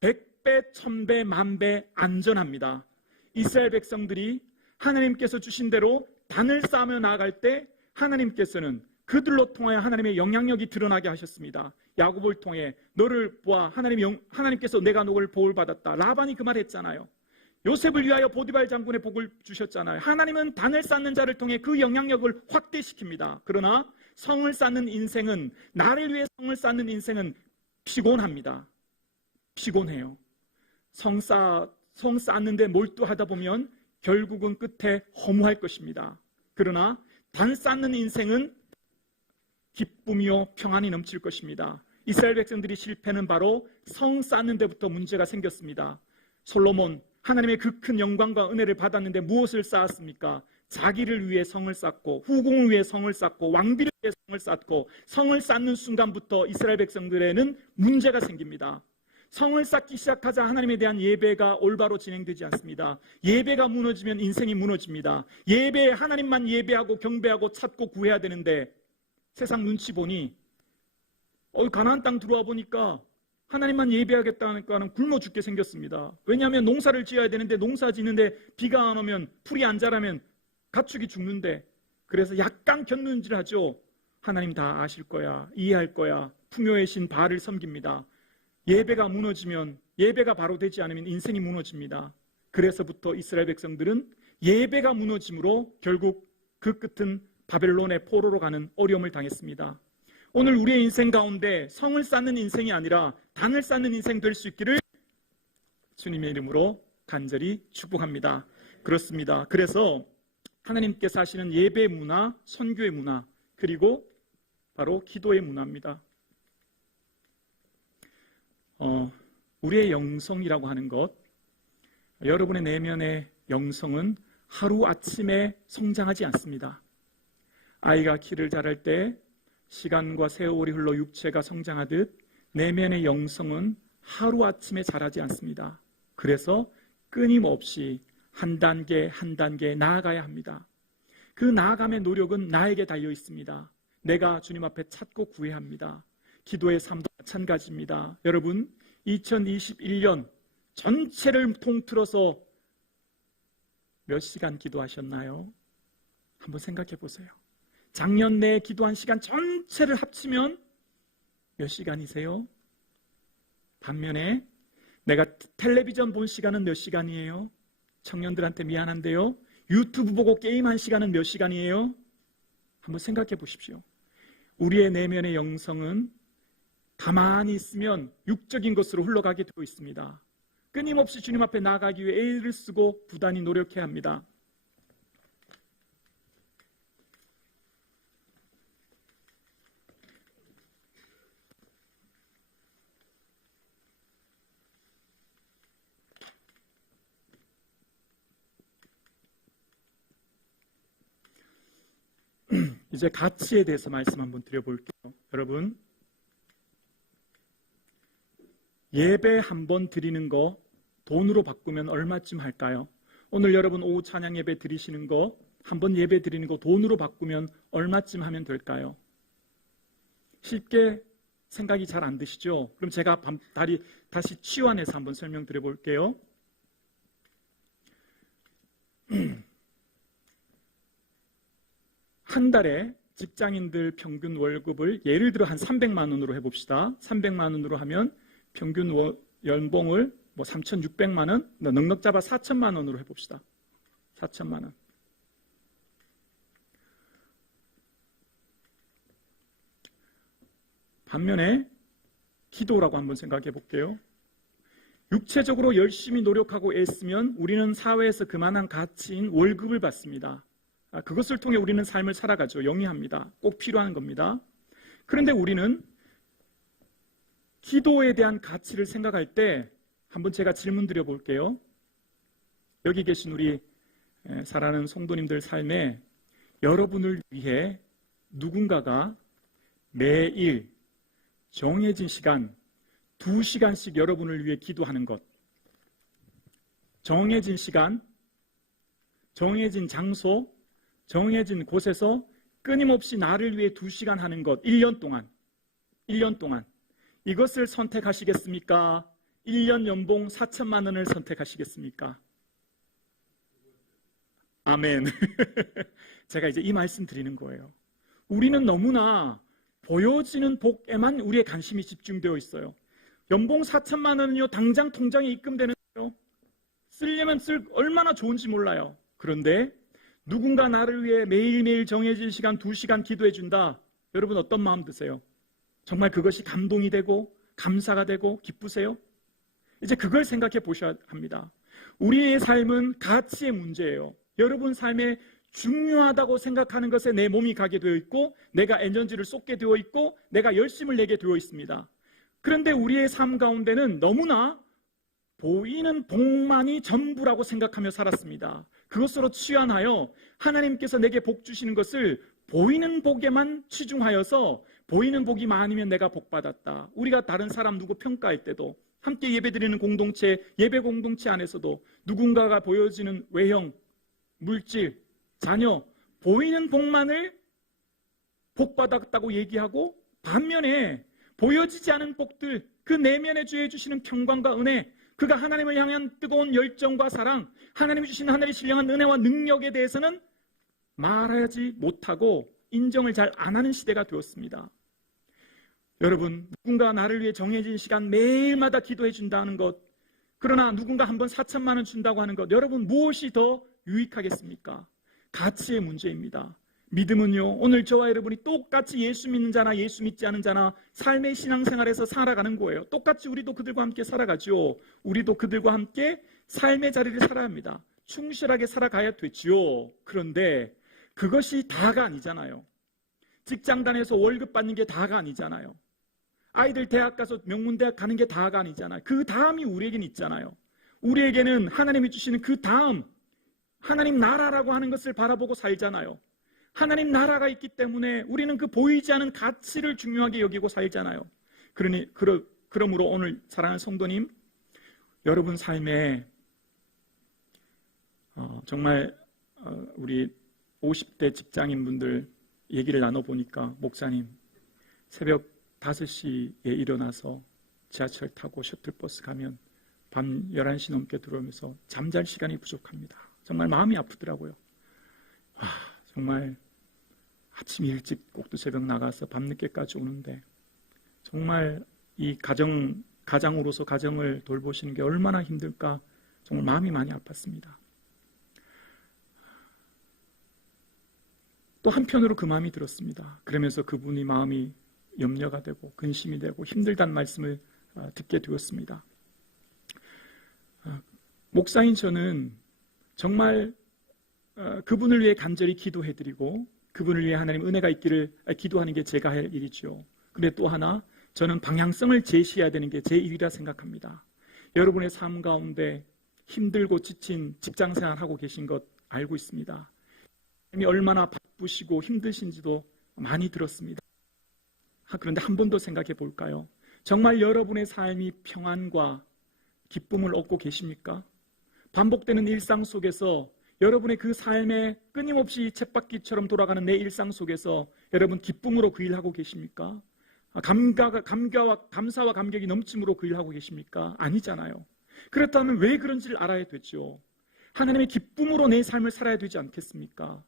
100배, 1000배, 10,000배 안전합니다. 이스라엘 백성들이 하나님께서 주신 대로 단을 쌓으며 나아갈 때 하나님께서는 그들로 통하여 하나님의 영향력이 드러나게 하셨습니다. 야곱을 통해 너를 보아 하나님께서 내가 너를 복을 받았다. 라반이 그 말 했잖아요. 요셉을 위하여 보디발 장군의 복을 주셨잖아요. 하나님은 단을 쌓는 자를 통해 그 영향력을 확대시킵니다. 그러나 성을 쌓는 인생은, 나를 위해 성을 쌓는 인생은 피곤합니다. 피곤해요. 성 쌓는데 몰두하다 보면 결국은 끝에 허무할 것입니다. 그러나 단 쌓는 인생은 기쁨이요 평안이 넘칠 것입니다. 이스라엘 백성들이 실패는 바로 성 쌓는 데부터 문제가 생겼습니다. 솔로몬, 하나님의 그 큰 영광과 은혜를 받았는데 무엇을 쌓았습니까? 자기를 위해 성을 쌓고, 후궁을 위해 성을 쌓고, 왕비를 위해 성을 쌓고, 성을 쌓는 순간부터 이스라엘 백성들에는 문제가 생깁니다. 성을 쌓기 시작하자 하나님에 대한 예배가 올바로 진행되지 않습니다. 예배가 무너지면 인생이 무너집니다. 예배에 하나님만 예배하고 경배하고 찾고 구해야 되는데 세상 눈치 보니 가나안 땅 들어와 보니까 하나님만 예배하겠다니까는 굶어 죽게 생겼습니다. 왜냐하면 농사를 지어야 되는데 농사 짓는데 비가 안 오면 풀이 안 자라면 가축이 죽는데, 그래서 약간 곁눈질하죠. 하나님 다 아실 거야, 이해할 거야. 풍요의 신 바알을 섬깁니다. 예배가 무너지면, 예배가 바로 되지 않으면 인생이 무너집니다. 그래서부터 이스라엘 백성들은 예배가 무너짐으로 결국 그 끝은 바벨론의 포로로 가는 어려움을 당했습니다. 오늘 우리의 인생 가운데 성을 쌓는 인생이 아니라 단을 쌓는 인생 될 수 있기를 주님의 이름으로 간절히 축복합니다. 그렇습니다. 그래서 하나님께서 하시는 예배 문화, 선교의 문화, 그리고 바로 기도의 문화입니다. 우리의 영성이라고 하는 것, 여러분의 내면의 영성은 하루아침에 성장하지 않습니다. 아이가 키를 자랄 때 시간과 세월이 흘러 육체가 성장하듯 내면의 영성은 하루아침에 자라지 않습니다. 그래서 끊임없이 한 단계 한 단계 나아가야 합니다. 그 나아감의 노력은 나에게 달려 있습니다. 내가 주님 앞에 찾고 구해야 합니다. 기도의 삶도 마찬가지입니다. 여러분, 2021년 전체를 통틀어서 몇 시간 기도하셨나요? 한번 생각해 보세요. 작년 내에 기도한 시간 전체를 합치면 몇 시간이세요? 반면에 내가 텔레비전 본 시간은 몇 시간이에요? 청년들한테 미안한데요. 유튜브 보고 게임한 시간은 몇 시간이에요? 한번 생각해 보십시오. 우리의 내면의 영성은 가만히 있으면 육적인 것으로 흘러가게 되어 있습니다. 끊임없이 주님 앞에 나아가기 위해 애를 쓰고 부단히 노력해야 합니다. 이제 가치에 대해서 말씀 한번 드려볼게요. 여러분, 예배 한 번 드리는 거 돈으로 바꾸면 얼마쯤 할까요? 오늘 여러분 오후 찬양 예배 드리시는 거, 한 번 예배 드리는 거 돈으로 바꾸면 얼마쯤 하면 될까요? 쉽게 생각이 잘 안 드시죠? 그럼 제가 다시 치환해서 한번 설명드려 볼게요. 한 달에 직장인들 평균 월급을 예를 들어 한 300만 원으로 해봅시다. 300만 원으로 하면 평균 연봉을 3,600만 원, 넉넉 잡아 4천만 원으로 해봅시다. 4천만 원. 반면에 기도라고 한번 생각해 볼게요. 육체적으로 열심히 노력하고 애쓰면 우리는 사회에서 그만한 가치인 월급을 받습니다. 그것을 통해 우리는 삶을 살아가죠. 영위합니다. 꼭 필요한 겁니다. 그런데 우리는 기도에 대한 가치를 생각할 때 한번 제가 질문 드려 볼게요. 여기 계신 우리 사랑하는 성도님들 삶에 여러분을 위해 누군가가 매일 정해진 시간 2시간씩 여러분을 위해 기도하는 것, 정해진 시간, 정해진 장소, 정해진 곳에서 끊임없이 나를 위해 2시간 하는 것, 1년 동안 이것을 선택하시겠습니까? 1년 연봉 4천만 원을 선택하시겠습니까? 아멘. 제가 이제 이 말씀 드리는 거예요. 우리는 너무나 보여지는 복에만 우리의 관심이 집중되어 있어요. 연봉 4천만 원은요, 당장 통장에 입금되는 거예요. 쓰려면 얼마나 좋은지 몰라요. 그런데 누군가 나를 위해 매일매일 정해진 시간 2시간 기도해 준다. 여러분 어떤 마음 드세요? 정말 그것이 감동이 되고 감사가 되고 기쁘세요? 이제 그걸 생각해 보셔야 합니다. 우리의 삶은 가치의 문제예요. 여러분 삶에 중요하다고 생각하는 것에 내 몸이 가게 되어 있고 내가 에너지를 쏟게 되어 있고 내가 열심을 내게 되어 있습니다. 그런데 우리의 삶 가운데는 너무나 보이는 복만이 전부라고 생각하며 살았습니다. 그것으로 취한하여 하나님께서 내게 복 주시는 것을 보이는 복에만 치중하여서 보이는 복이 많으면 내가 복 받았다. 우리가 다른 사람 누구 평가할 때도 함께 예배드리는 공동체, 예배 공동체 안에서도 누군가가 보여지는 외형, 물질, 자녀, 보이는 복만을 복받았다고 얘기하고 반면에 보여지지 않은 복들, 그 내면에 주해 주시는 평강과 은혜, 그가 하나님을 향한 뜨거운 열정과 사랑, 하나님이 주신 하늘의 신령한 은혜와 능력에 대해서는 말하지 못하고 인정을 잘 안 하는 시대가 되었습니다. 여러분, 누군가 나를 위해 정해진 시간 매일마다 기도해 준다는 것, 그러나 누군가 한번 4천만 원 준다고 하는 것, 여러분 무엇이 더 유익하겠습니까? 가치의 문제입니다. 믿음은요, 오늘 저와 여러분이 똑같이 예수 믿는 자나 예수 믿지 않은 자나 삶의 신앙생활에서 살아가는 거예요. 똑같이 우리도 그들과 함께 살아가죠. 우리도 그들과 함께 삶의 자리를 살아야 합니다. 충실하게 살아가야 되지요. 그런데 그것이 다가 아니잖아요. 직장 다녀서 월급 받는 게 다가 아니잖아요. 아이들 대학 가서 명문대학 가는 게 다가 아니잖아요. 그 다음이 우리에겐 있잖아요. 우리에게는 하나님이 주시는 그 다음 하나님 나라라고 하는 것을 바라보고 살잖아요. 하나님 나라가 있기 때문에 우리는 그 보이지 않은 가치를 중요하게 여기고 살잖아요. 그러므로 오늘 사랑하는 성도님, 여러분 삶에 정말 우리 50대 직장인분들 얘기를 나눠보니까 목사님 새벽 5시에 일어나서 지하철 타고 셔틀버스 가면 밤 11시 넘게 들어오면서 잠잘 시간이 부족합니다. 정말 마음이 아프더라고요. 정말 아침 일찍 꼭두 새벽 나가서 밤늦게까지 오는데 정말 이 가장으로서 가정을 돌보시는 게 얼마나 힘들까 정말 마음이 많이 아팠습니다. 또 한편으로 그 마음이 들었습니다. 그러면서 그분이 마음이 염려가 되고 근심이 되고 힘들다는 말씀을 듣게 되었습니다. 목사인 저는 정말 그분을 위해 간절히 기도해드리고 그분을 위해 하나님 은혜가 있기를 기도하는 게 제가 할 일이죠. 그런데 또 하나 저는 방향성을 제시해야 되는 게 제 일이라 생각합니다. 여러분의 삶 가운데 힘들고 지친 직장생활 하고 계신 것 알고 있습니다. 얼마나 바쁘시고 힘드신지도 많이 들었습니다. 그런데 한 번 더 생각해 볼까요? 정말 여러분의 삶이 평안과 기쁨을 얻고 계십니까? 반복되는 일상 속에서 여러분의 그 삶에 끊임없이 쳇바퀴처럼 돌아가는 내 일상 속에서 여러분 기쁨으로 그 일하고 계십니까? 감사와 감격이 넘침으로 그 일하고 계십니까? 아니잖아요. 그렇다면 왜 그런지를 알아야 되죠. 하나님의 기쁨으로 내 삶을 살아야 되지 않겠습니까?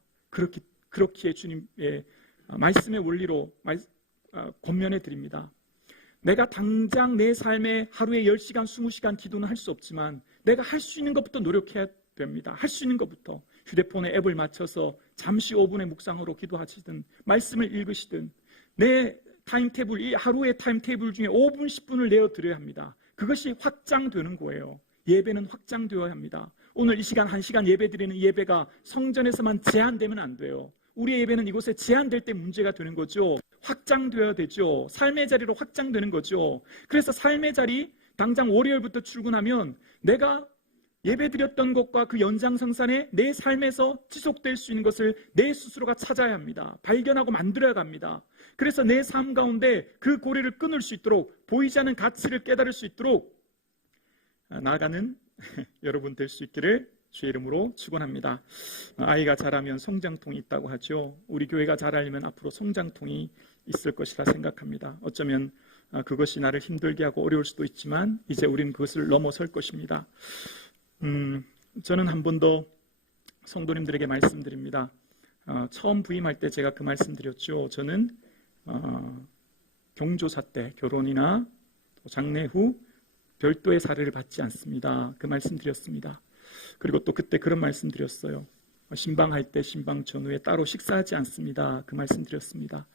그렇기에 주님의 말씀의 원리로 권면해 드립니다. 내가 당장 내 삶에 하루에 10시간, 20시간 기도는 할 수 없지만 내가 할 수 있는 것부터 노력해야 됩니다. 할 수 있는 것부터 휴대폰에 앱을 맞춰서 잠시 5분의 묵상으로 기도하시든 말씀을 읽으시든 내 타임테이블, 이 하루의 타임테이블 중에 5분, 10분을 내어드려야 합니다. 그것이 확장되는 거예요. 예배는 확장되어야 합니다. 오늘 이 시간 1시간 예배 드리는 예배가 성전에서만 제한되면 안 돼요. 우리의 예배는 이곳에 제한될 때 문제가 되는 거죠. 확장되어야 되죠. 삶의 자리로 확장되는 거죠. 그래서 삶의 자리, 당장 월요일부터 출근하면 내가 예배드렸던 것과 그 연장성산에 내 삶에서 지속될 수 있는 것을 내 스스로가 찾아야 합니다. 발견하고 만들어야 합니다. 그래서 내 삶 가운데 그 고리를 끊을 수 있도록, 보이지 않는 가치를 깨달을 수 있도록 나아가는 여러분 될 수 있기를 주의 이름으로 축원합니다. 아이가 자라면 성장통이 있다고 하죠. 우리 교회가 자라려면 앞으로 성장통이 있을 것이라 생각합니다. 어쩌면 그것이 나를 힘들게 하고 어려울 수도 있지만 이제 우리는 그것을 넘어설 것입니다. 저는 한 번 더 성도님들에게 말씀드립니다. 처음 부임할 때 제가 그 말씀드렸죠. 저는 경조사 때 결혼이나 장례 후 별도의 사례를 받지 않습니다. 그 말씀드렸습니다. 그리고 또 그때 그런 말씀드렸어요. 신방할 때 신방 전후에 따로 식사하지 않습니다. 그 말씀드렸습니다.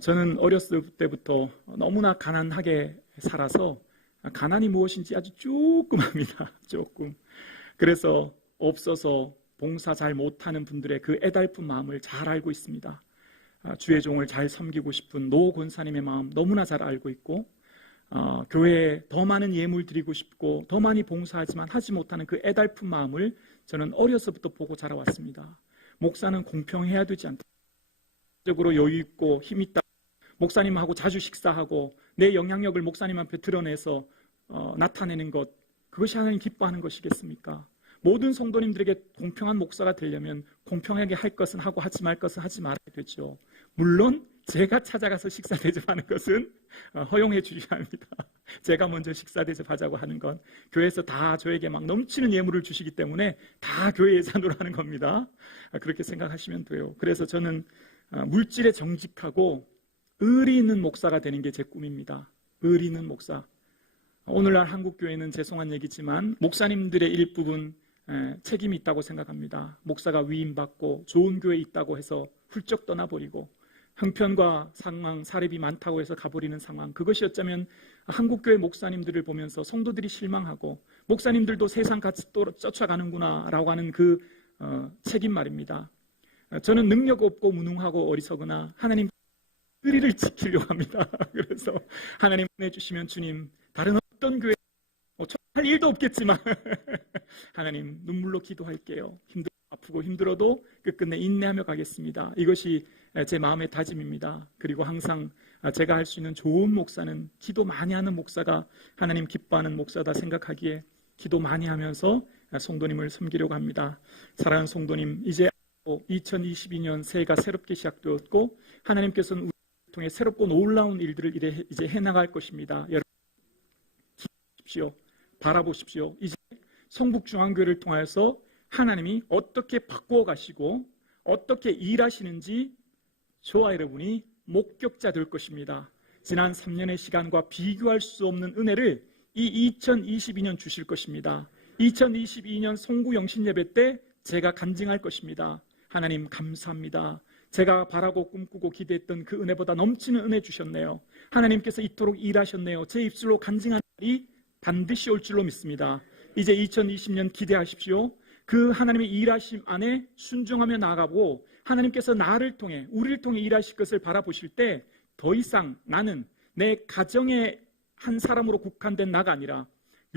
저는 어렸을 때부터 너무나 가난하게 살아서 가난이 무엇인지 아주 조금 압니다. 조금. 그래서 없어서 봉사 잘 못하는 분들의 그 애달픈 마음을 잘 알고 있습니다. 주의 종을 잘 섬기고 싶은 노 권사님의 마음 너무나 잘 알고 있고 교회에 더 많은 예물 드리고 싶고 더 많이 봉사하지만 하지 못하는 그 애달픈 마음을 저는 어려서부터 보고 자라왔습니다. 목사는 공평해야 되지 않다. 적으로 여유 있고 힘 있다. 목사님하고 자주 식사하고 내 영향력을 목사님 앞에 드러내서 나타내는 것, 그것이 하나님 기뻐하는 것이겠습니까? 모든 성도님들에게 공평한 목사가 되려면 공평하게 할 것은 하고 하지 말 것은 하지 말아야 되죠. 물론 제가 찾아가서 식사 대접하는 것은 허용해 주셔야 합니다. 제가 먼저 식사 대접하자고 하는 건 교회에서 다 저에게 막 넘치는 예물을 주시기 때문에 다 교회 예산으로 하는 겁니다. 그렇게 생각하시면 돼요. 그래서 저는 물질에 정직하고 의리 있는 목사가 되는 게 제 꿈입니다. 의리 있는 목사. 오늘날 한국교회는 죄송한 얘기지만 목사님들의 일부분 책임이 있다고 생각합니다. 목사가 위임받고 좋은 교회에 있다고 해서 훌쩍 떠나버리고 형편과 상황, 사례비 많다고 해서 가버리는 상황, 그것이 어쩌면 한국교회 목사님들을 보면서 성도들이 실망하고 목사님들도 세상 같이 쫓아가는구나 라고 하는 그 책임 말입니다. 저는 능력 없고 무능하고 어리석으나 하나님 의리를 지키려고 합니다. 그래서 하나님 보내주시면 주님 다른 어떤 교회 할 일도 없겠지만 하나님 눈물로 기도할게요. 아프고 힘들어도 끝끝내 인내하며 가겠습니다. 이것이 제 마음의 다짐입니다. 그리고 항상 제가 할 수 있는 좋은 목사는 기도 많이 하는 목사가 하나님 기뻐하는 목사다 생각하기에 기도 많이 하면서 성도님을 섬기려고 합니다. 사랑하는 성도님, 이제 2022년 새해가 새롭게 시작되었고 하나님께서는 우리를 통해 새롭고 놀라운 일들을 이제 해나갈 것입니다. 여러분 기도하십시오. 바라보십시오. 이제 성북중앙교회를 통해서 하나님이 어떻게 바꾸어 가시고 어떻게 일하시는지 저와 여러분이 목격자 될 것입니다. 지난 3년의 시간과 비교할 수 없는 은혜를 이 2022년 주실 것입니다. 2022년 송구 영신 예배 때 제가 간증할 것입니다. 하나님 감사합니다. 제가 바라고 꿈꾸고 기대했던 그 은혜보다 넘치는 은혜 주셨네요. 하나님께서 이토록 일하셨네요. 제 입술로 간증하는 날이 반드시 올 줄로 믿습니다. 이제 2020년 기대하십시오. 그 하나님의 일하심 안에 순종하며 나아가고 하나님께서 나를 통해 우리를 통해 일하실 것을 바라보실 때 더 이상 나는 내 가정의 한 사람으로 국한된 나가 아니라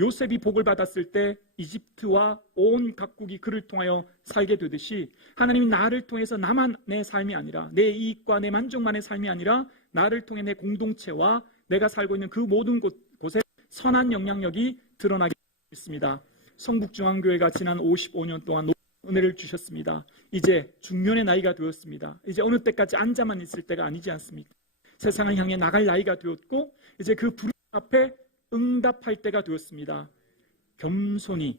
요셉이 복을 받았을 때 이집트와 온 각국이 그를 통하여 살게 되듯이 하나님이 나를 통해서 나만 내 삶이 아니라 내 이익과 내 만족만의 삶이 아니라 나를 통해 내 공동체와 내가 살고 있는 그 모든 곳에 선한 영향력이 드러나게 있습니다. 성북중앙교회가 지난 55년 동안 은혜를 주셨습니다. 이제 중년의 나이가 되었습니다. 이제 어느 때까지 앉아만 있을 때가 아니지 않습니까? 세상을 향해 나갈 나이가 되었고 이제 그 부름 앞에 응답할 때가 되었습니다. 겸손히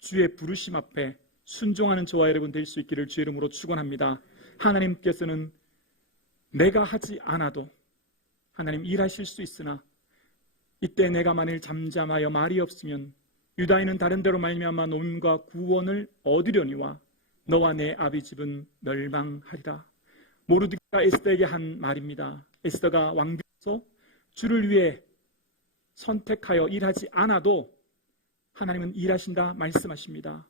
주의 부르심 앞에 순종하는 저와 여러분 될 수 있기를 주의 이름으로 축원합니다. 하나님께서는 내가 하지 않아도 하나님 일하실 수 있으나 이때 내가 만일 잠잠하여 말이 없으면 유다인은 다른 데로 말미암아 논과 구원을 얻으려니와 너와 내 아비 집은 멸망하리라. 모르드게가 에스더에게 한 말입니다. 에스더가 왕비로서 주를 위해 선택하여 일하지 않아도 하나님은 일하신다 말씀하십니다.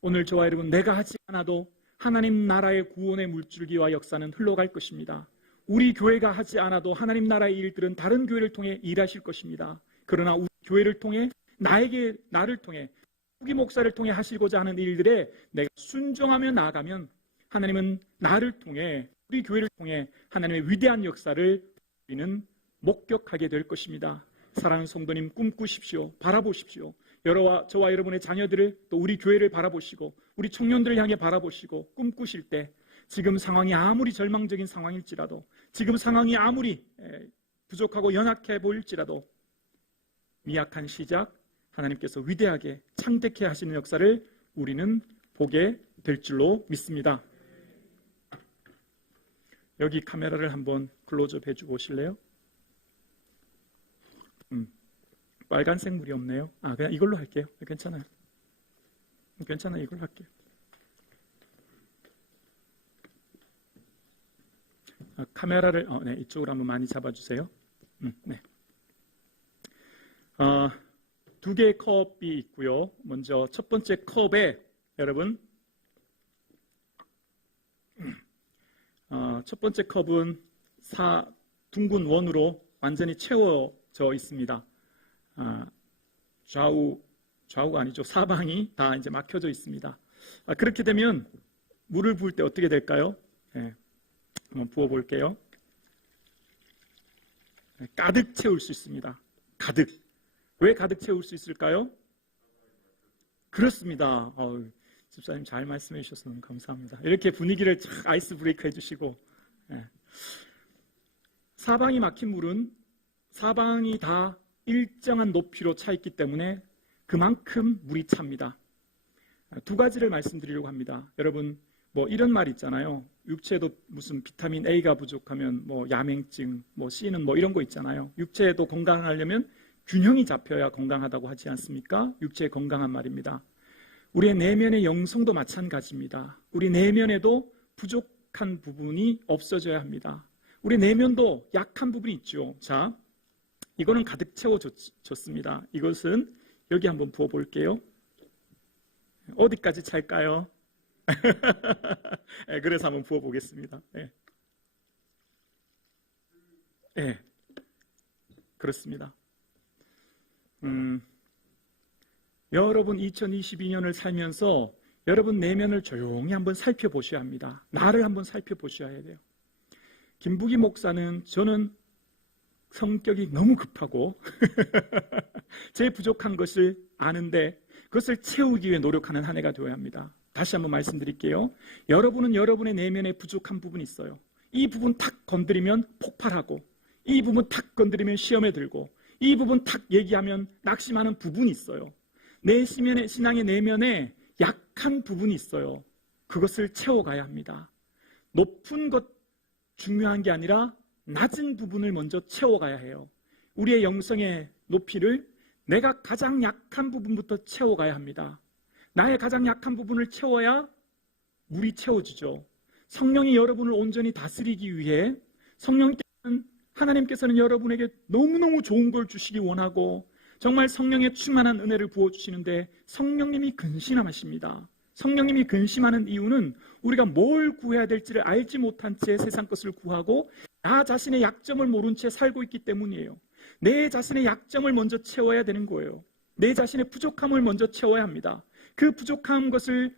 오늘 저와 여러분 내가 하지 않아도 하나님 나라의 구원의 물줄기와 역사는 흘러갈 것입니다. 우리 교회가 하지 않아도 하나님 나라의 일들은 다른 교회를 통해 일하실 것입니다. 그러나 우리 교회를 통해 나를 통해 후기 목사를 통해 하시고자 하는 일들에 내가 순종하며 나아가면 하나님은 나를 통해 우리 교회를 통해 하나님의 위대한 역사를 우리는 목격하게 될 것입니다. 사랑하는 성도님 꿈꾸십시오. 바라보십시오. 저와 여러분의 자녀들을 또 우리 교회를 바라보시고 우리 청년들을 향해 바라보시고 꿈꾸실 때 지금 상황이 아무리 절망적인 상황일지라도 지금 상황이 아무리 부족하고 연약해 보일지라도 미약한 시작 하나님께서 위대하게 창대케 하시는 역사를 우리는 보게 될 줄로 믿습니다. 여기 카메라를 한번 클로즈업 해주고 오실래요? 빨간색 물이 없네요. 그냥 이걸로 할게요. 괜찮아요. 이걸로 할게요. 카메라를 네, 이쪽으로 한번 많이 잡아주세요. 네. 두 개의 컵이 있고요. 먼저 첫 번째 컵에 여러분 첫 번째 컵은 둥근 원으로 완전히 채워져 있습니다. 좌우가 아니죠. 사방이 다 이제 막혀져 있습니다. 그렇게 되면 물을 부을 때 어떻게 될까요? 네, 한번 부어볼게요. 가득 채울 수 있습니다. 가득. 왜 가득 채울 수 있을까요? 그렇습니다. 집사님 잘 말씀해 주셔서 너무 감사합니다. 이렇게 분위기를 아이스 브레이크 해주시고 사방이 막힌 물은 사방이 다 일정한 높이로 차 있기 때문에 그만큼 물이 찹니다. 두 가지를 말씀드리려고 합니다. 여러분 뭐 이런 말 있잖아요. 육체에도 무슨 비타민 A가 부족하면 뭐 야맹증, 뭐 C는 뭐 이런 거 있잖아요. 육체에도 건강하려면 균형이 잡혀야 건강하다고 하지 않습니까? 육체의 건강한 말입니다. 우리의 내면의 영성도 마찬가지입니다. 우리 내면에도 부족한 부분이 없어져야 합니다. 우리 내면도 약한 부분이 있죠. 자, 이거는 가득 채워졌습니다. 이것은 여기 한번 부어볼게요. 어디까지 찰까요? 네, 그래서 한번 부어보겠습니다. 네. 네, 그렇습니다. 여러분 2022년을 살면서 여러분 내면을 조용히 한번 살펴보셔야 합니다. 나를 한번 살펴보셔야 돼요. 김부기 목사는 저는 성격이 너무 급하고 제 부족한 것을 아는데 그것을 채우기 위해 노력하는 한 해가 되어야 합니다. 다시 한번 말씀드릴게요. 여러분은 여러분의 내면에 부족한 부분이 있어요. 이 부분 탁 건드리면 폭발하고 이 부분 탁 건드리면 시험에 들고 이 부분 탁 얘기하면 낙심하는 부분이 있어요. 내 신앙의 내면에 약한 부분이 있어요. 그것을 채워가야 합니다. 높은 것 중요한 게 아니라 낮은 부분을 먼저 채워가야 해요. 우리의 영성의 높이를 내가 가장 약한 부분부터 채워가야 합니다. 나의 가장 약한 부분을 채워야 물이 채워지죠. 성령이 여러분을 온전히 다스리기 위해 하나님께서는 여러분에게 너무너무 좋은 걸 주시기 원하고 정말 성령의 충만한 은혜를 부어주시는데 성령님이 근심하십니다. 성령님이 근심하는 이유는 우리가 뭘 구해야 될지를 알지 못한 채 세상 것을 구하고 나 자신의 약점을 모른 채 살고 있기 때문이에요. 내 자신의 약점을 먼저 채워야 되는 거예요. 내 자신의 부족함을 먼저 채워야 합니다. 그 부족한 것을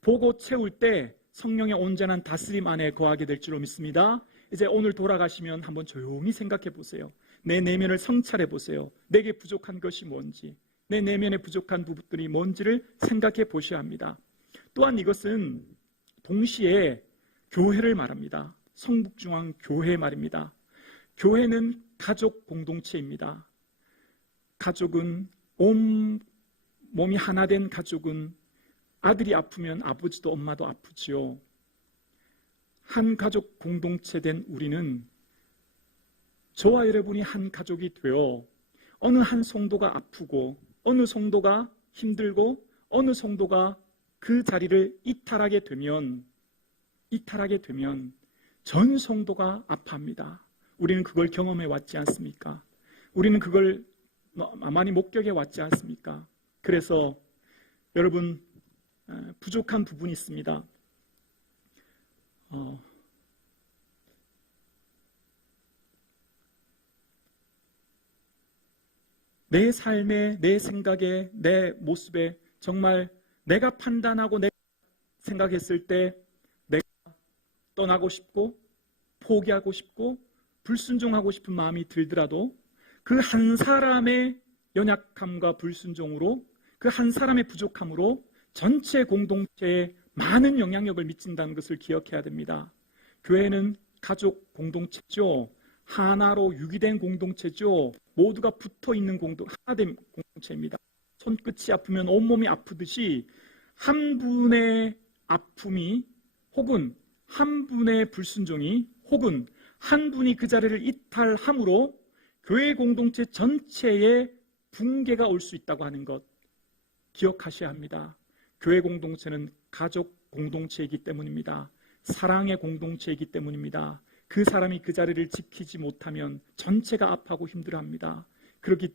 보고 채울 때 성령의 온전한 다스림 안에 거하게 될 줄로 믿습니다. 이제 오늘 돌아가시면 한번 조용히 생각해 보세요. 내 내면을 성찰해 보세요. 내게 부족한 것이 뭔지, 내 내면에 부족한 부분들이 뭔지를 생각해 보셔야 합니다. 또한 이것은 동시에 교회를 말합니다. 성북중앙교회 말입니다. 교회는 가족 공동체입니다. 가족은 온 몸이 하나 된 가족은 아들이 아프면 아버지도 엄마도 아프지요. 한 가족 공동체 된 우리는 저와 여러분이 한 가족이 되어 어느 한 성도가 아프고 어느 성도가 힘들고 어느 성도가 그 자리를 이탈하게 되면 전 성도가 아파합니다. 우리는 그걸 경험해 왔지 않습니까? 우리는 그걸 많이 목격해 왔지 않습니까? 그래서 여러분 부족한 부분이 있습니다. 내 삶에, 내 생각에, 내 모습에 정말 내가 판단하고 내가 생각했을 때 내가 떠나고 싶고 포기하고 싶고 불순종하고 싶은 마음이 들더라도 그 한 사람의 연약함과 불순종으로 그 한 사람의 부족함으로 전체 공동체에 많은 영향력을 미친다는 것을 기억해야 됩니다. 교회는 가족 공동체죠. 하나로 유기된 공동체죠. 모두가 붙어있는 하나된 공동체입니다. 손끝이 아프면 온몸이 아프듯이 한 분의 아픔이 혹은 한 분의 불순종이 혹은 한 분이 그 자리를 이탈함으로 교회 공동체 전체에 붕괴가 올 수 있다고 하는 것 기억하셔야 합니다. 교회 공동체는 가족 공동체이기 때문입니다. 사랑의 공동체이기 때문입니다. 그 사람이 그 자리를 지키지 못하면 전체가 아파하고 힘들어합니다. 그렇게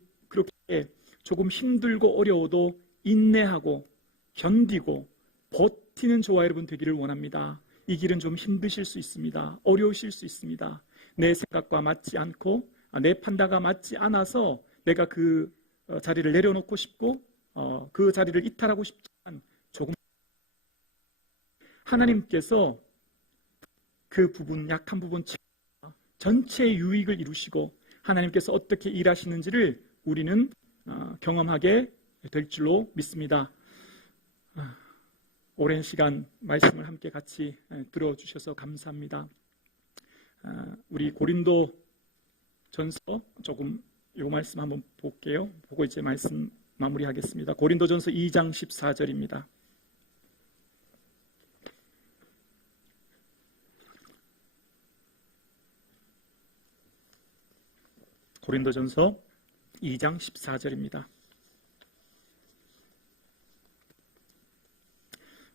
조금 힘들고 어려워도 인내하고 견디고 버티는 저와 여러분 되기를 원합니다. 이 길은 좀 힘드실 수 있습니다. 어려우실 수 있습니다. 내 생각과 맞지 않고 내 판단과 맞지 않아서 내가 그 자리를 내려놓고 싶고 그 자리를 이탈하고 싶지만 조금 하나님께서 그 부분, 약한 부분 전체의 유익을 이루시고 하나님께서 어떻게 일하시는지를 우리는 경험하게 될 줄로 믿습니다. 오랜 시간 말씀을 함께 같이 들어주셔서 감사합니다. 우리 고린도 전서 조금 이 말씀 한번 볼게요. 보고 이제 말씀 마무리하겠습니다. 고린도 전서 2장 14절입니다. 고린도전서 2장 14절입니다.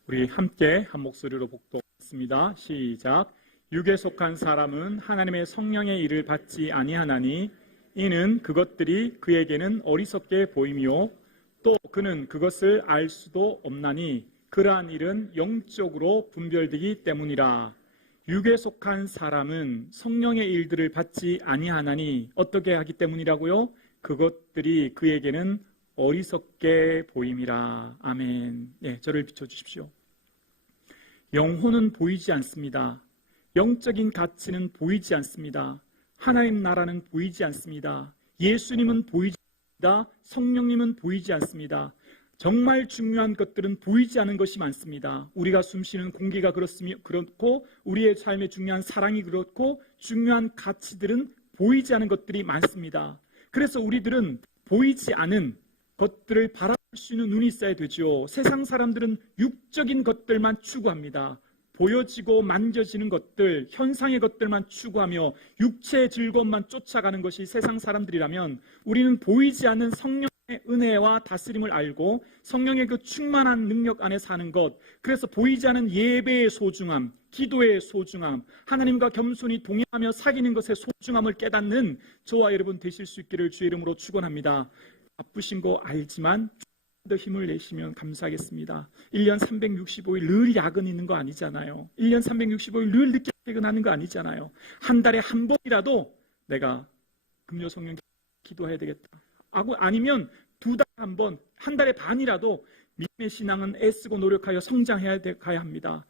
우리 함께 한 목소리로 복독하겠습니다. 시작. 육에 속한 사람은 하나님의 성령의 일을 받지 아니하나니 이는 그것들이 그에게는 어리석게 보이며 또 그는 그것을 알 수도 없나니 그러한 일은 영적으로 분별되기 때문이라. 육에 속한 사람은 성령의 일들을 받지 아니하나니 어떻게 하기 때문이라고요? 그것들이 그에게는 어리석게 보임이라. 아멘. 네, 저를 비춰주십시오. 영혼은 보이지 않습니다. 영적인 가치는 보이지 않습니다. 하나님 나라는 보이지 않습니다. 예수님은 보이지 않습니다. 성령님은 보이지 않습니다. 정말 중요한 것들은 보이지 않는 것이 많습니다. 우리가 숨쉬는 공기가 그렇고 우리의 삶에 중요한 사랑이 그렇고 중요한 가치들은 보이지 않는 것들이 많습니다. 그래서 우리들은 보이지 않은 것들을 바라볼 수 있는 눈이 있어야 되죠. 세상 사람들은 육적인 것들만 추구합니다. 보여지고 만져지는 것들, 현상의 것들만 추구하며 육체의 즐거움만 쫓아가는 것이 세상 사람들이라면 우리는 보이지 않는 성령의 은혜와 다스림을 알고 성령의 그 충만한 능력 안에 사는 것, 그래서 보이지 않는 예배의 소중함, 기도의 소중함, 하나님과 겸손히 동행하며 사귀는 것의 소중함을 깨닫는 저와 여러분 되실 수 있기를 주의 이름으로 축원합니다. 바쁘신 거 알지만 더 힘을 내시면 감사하겠습니다. 1년 365일 늘 야근 있는 거 아니잖아요. 1년 365일 늘 늦게 퇴근하는 거 아니잖아요. 한 달에 한 번이라도 내가 금요 성령 기도해야 되겠다. 아니면 두 달에 한 번, 한 달에 반이라도 믿음의 신앙은 애쓰고 노력하여 가야 합니다.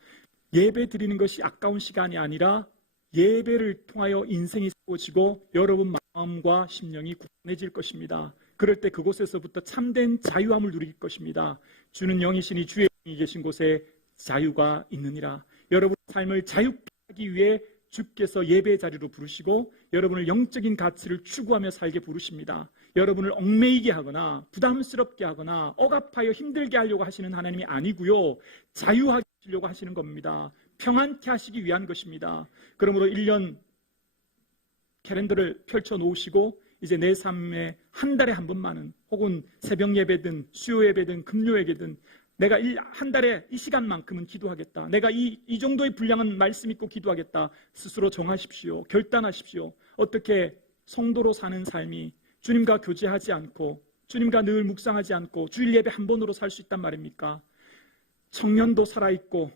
예배 드리는 것이 아까운 시간이 아니라 예배를 통하여 인생이 세워지고 여러분 마음과 심령이 굳건해질 것입니다. 그럴 때 그곳에서부터 참된 자유함을 누릴 것입니다. 주는 영이시니 주의 영이 계신 곳에 자유가 있느니라. 여러분의 삶을 자유케 하기 위해 주께서 예배의 자리로 부르시고 여러분을 영적인 가치를 추구하며 살게 부르십니다. 여러분을 얽매이게 하거나 부담스럽게 하거나 억압하여 힘들게 하려고 하시는 하나님이 아니고요. 자유하게 하시려고 하시는 겁니다. 평안케 하시기 위한 것입니다. 그러므로 1년 캘린더를 펼쳐 놓으시고 이제 내 삶에 한 달에 한 번만은 혹은 새벽 예배든 수요 예배든 금요 예배든 내가 한 달에 이 시간만큼은 기도하겠다. 내가 이 정도의 분량은 말씀 있고 기도하겠다. 스스로 정하십시오. 결단하십시오. 어떻게 성도로 사는 삶이 주님과 교제하지 않고 주님과 늘 묵상하지 않고 주일 예배 한 번으로 살 수 있단 말입니까? 청년도 살아있고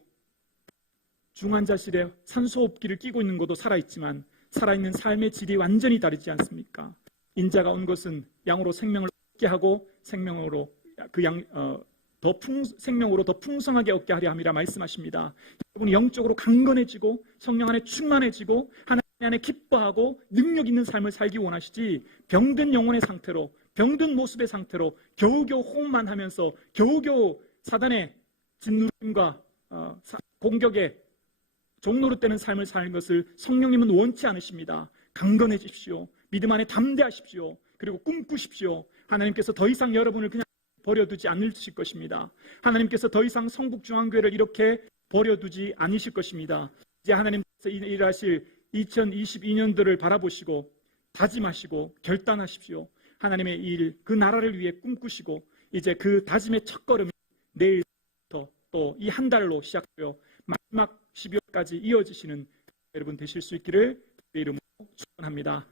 중환자실에 산소호흡기를 끼고 있는 것도 살아있지만 살아있는 삶의 질이 완전히 다르지 않습니까? 인자가 온 것은 양으로 생명을 얻게 하고 생명으로 생명으로 더 풍성하게 얻게 하려 함이라 말씀하십니다. 여러분이 영적으로 강건해지고 성령 안에 충만해지고 하나님 안에 기뻐하고 능력 있는 삶을 살기 원하시지 병든 영혼의 상태로 병든 모습의 상태로 겨우겨우 호흡만 하면서 겨우겨우 사단의 짓누름과 공격에 종노릇되는 삶을 사는 것을 성령님은 원치 않으십니다. 강건해지십시오. 믿음 안에 담대하십시오. 그리고 꿈꾸십시오. 하나님께서 더 이상 여러분을 그냥 버려두지 않으실 것입니다. 하나님께서 더 이상 성북중앙교회를 이렇게 버려두지 않으실 것입니다. 이제 하나님께서 일하실 2022년도를 바라보시고 다짐하시고 결단하십시오. 하나님의 일, 그 나라를 위해 꿈꾸시고 이제 그 다짐의 첫걸음이 내일부터 또 이 한 달로 시작되어 마지막 12월까지 이어지시는 여러분 되실 수 있기를 주의 이름으로 축원합니다.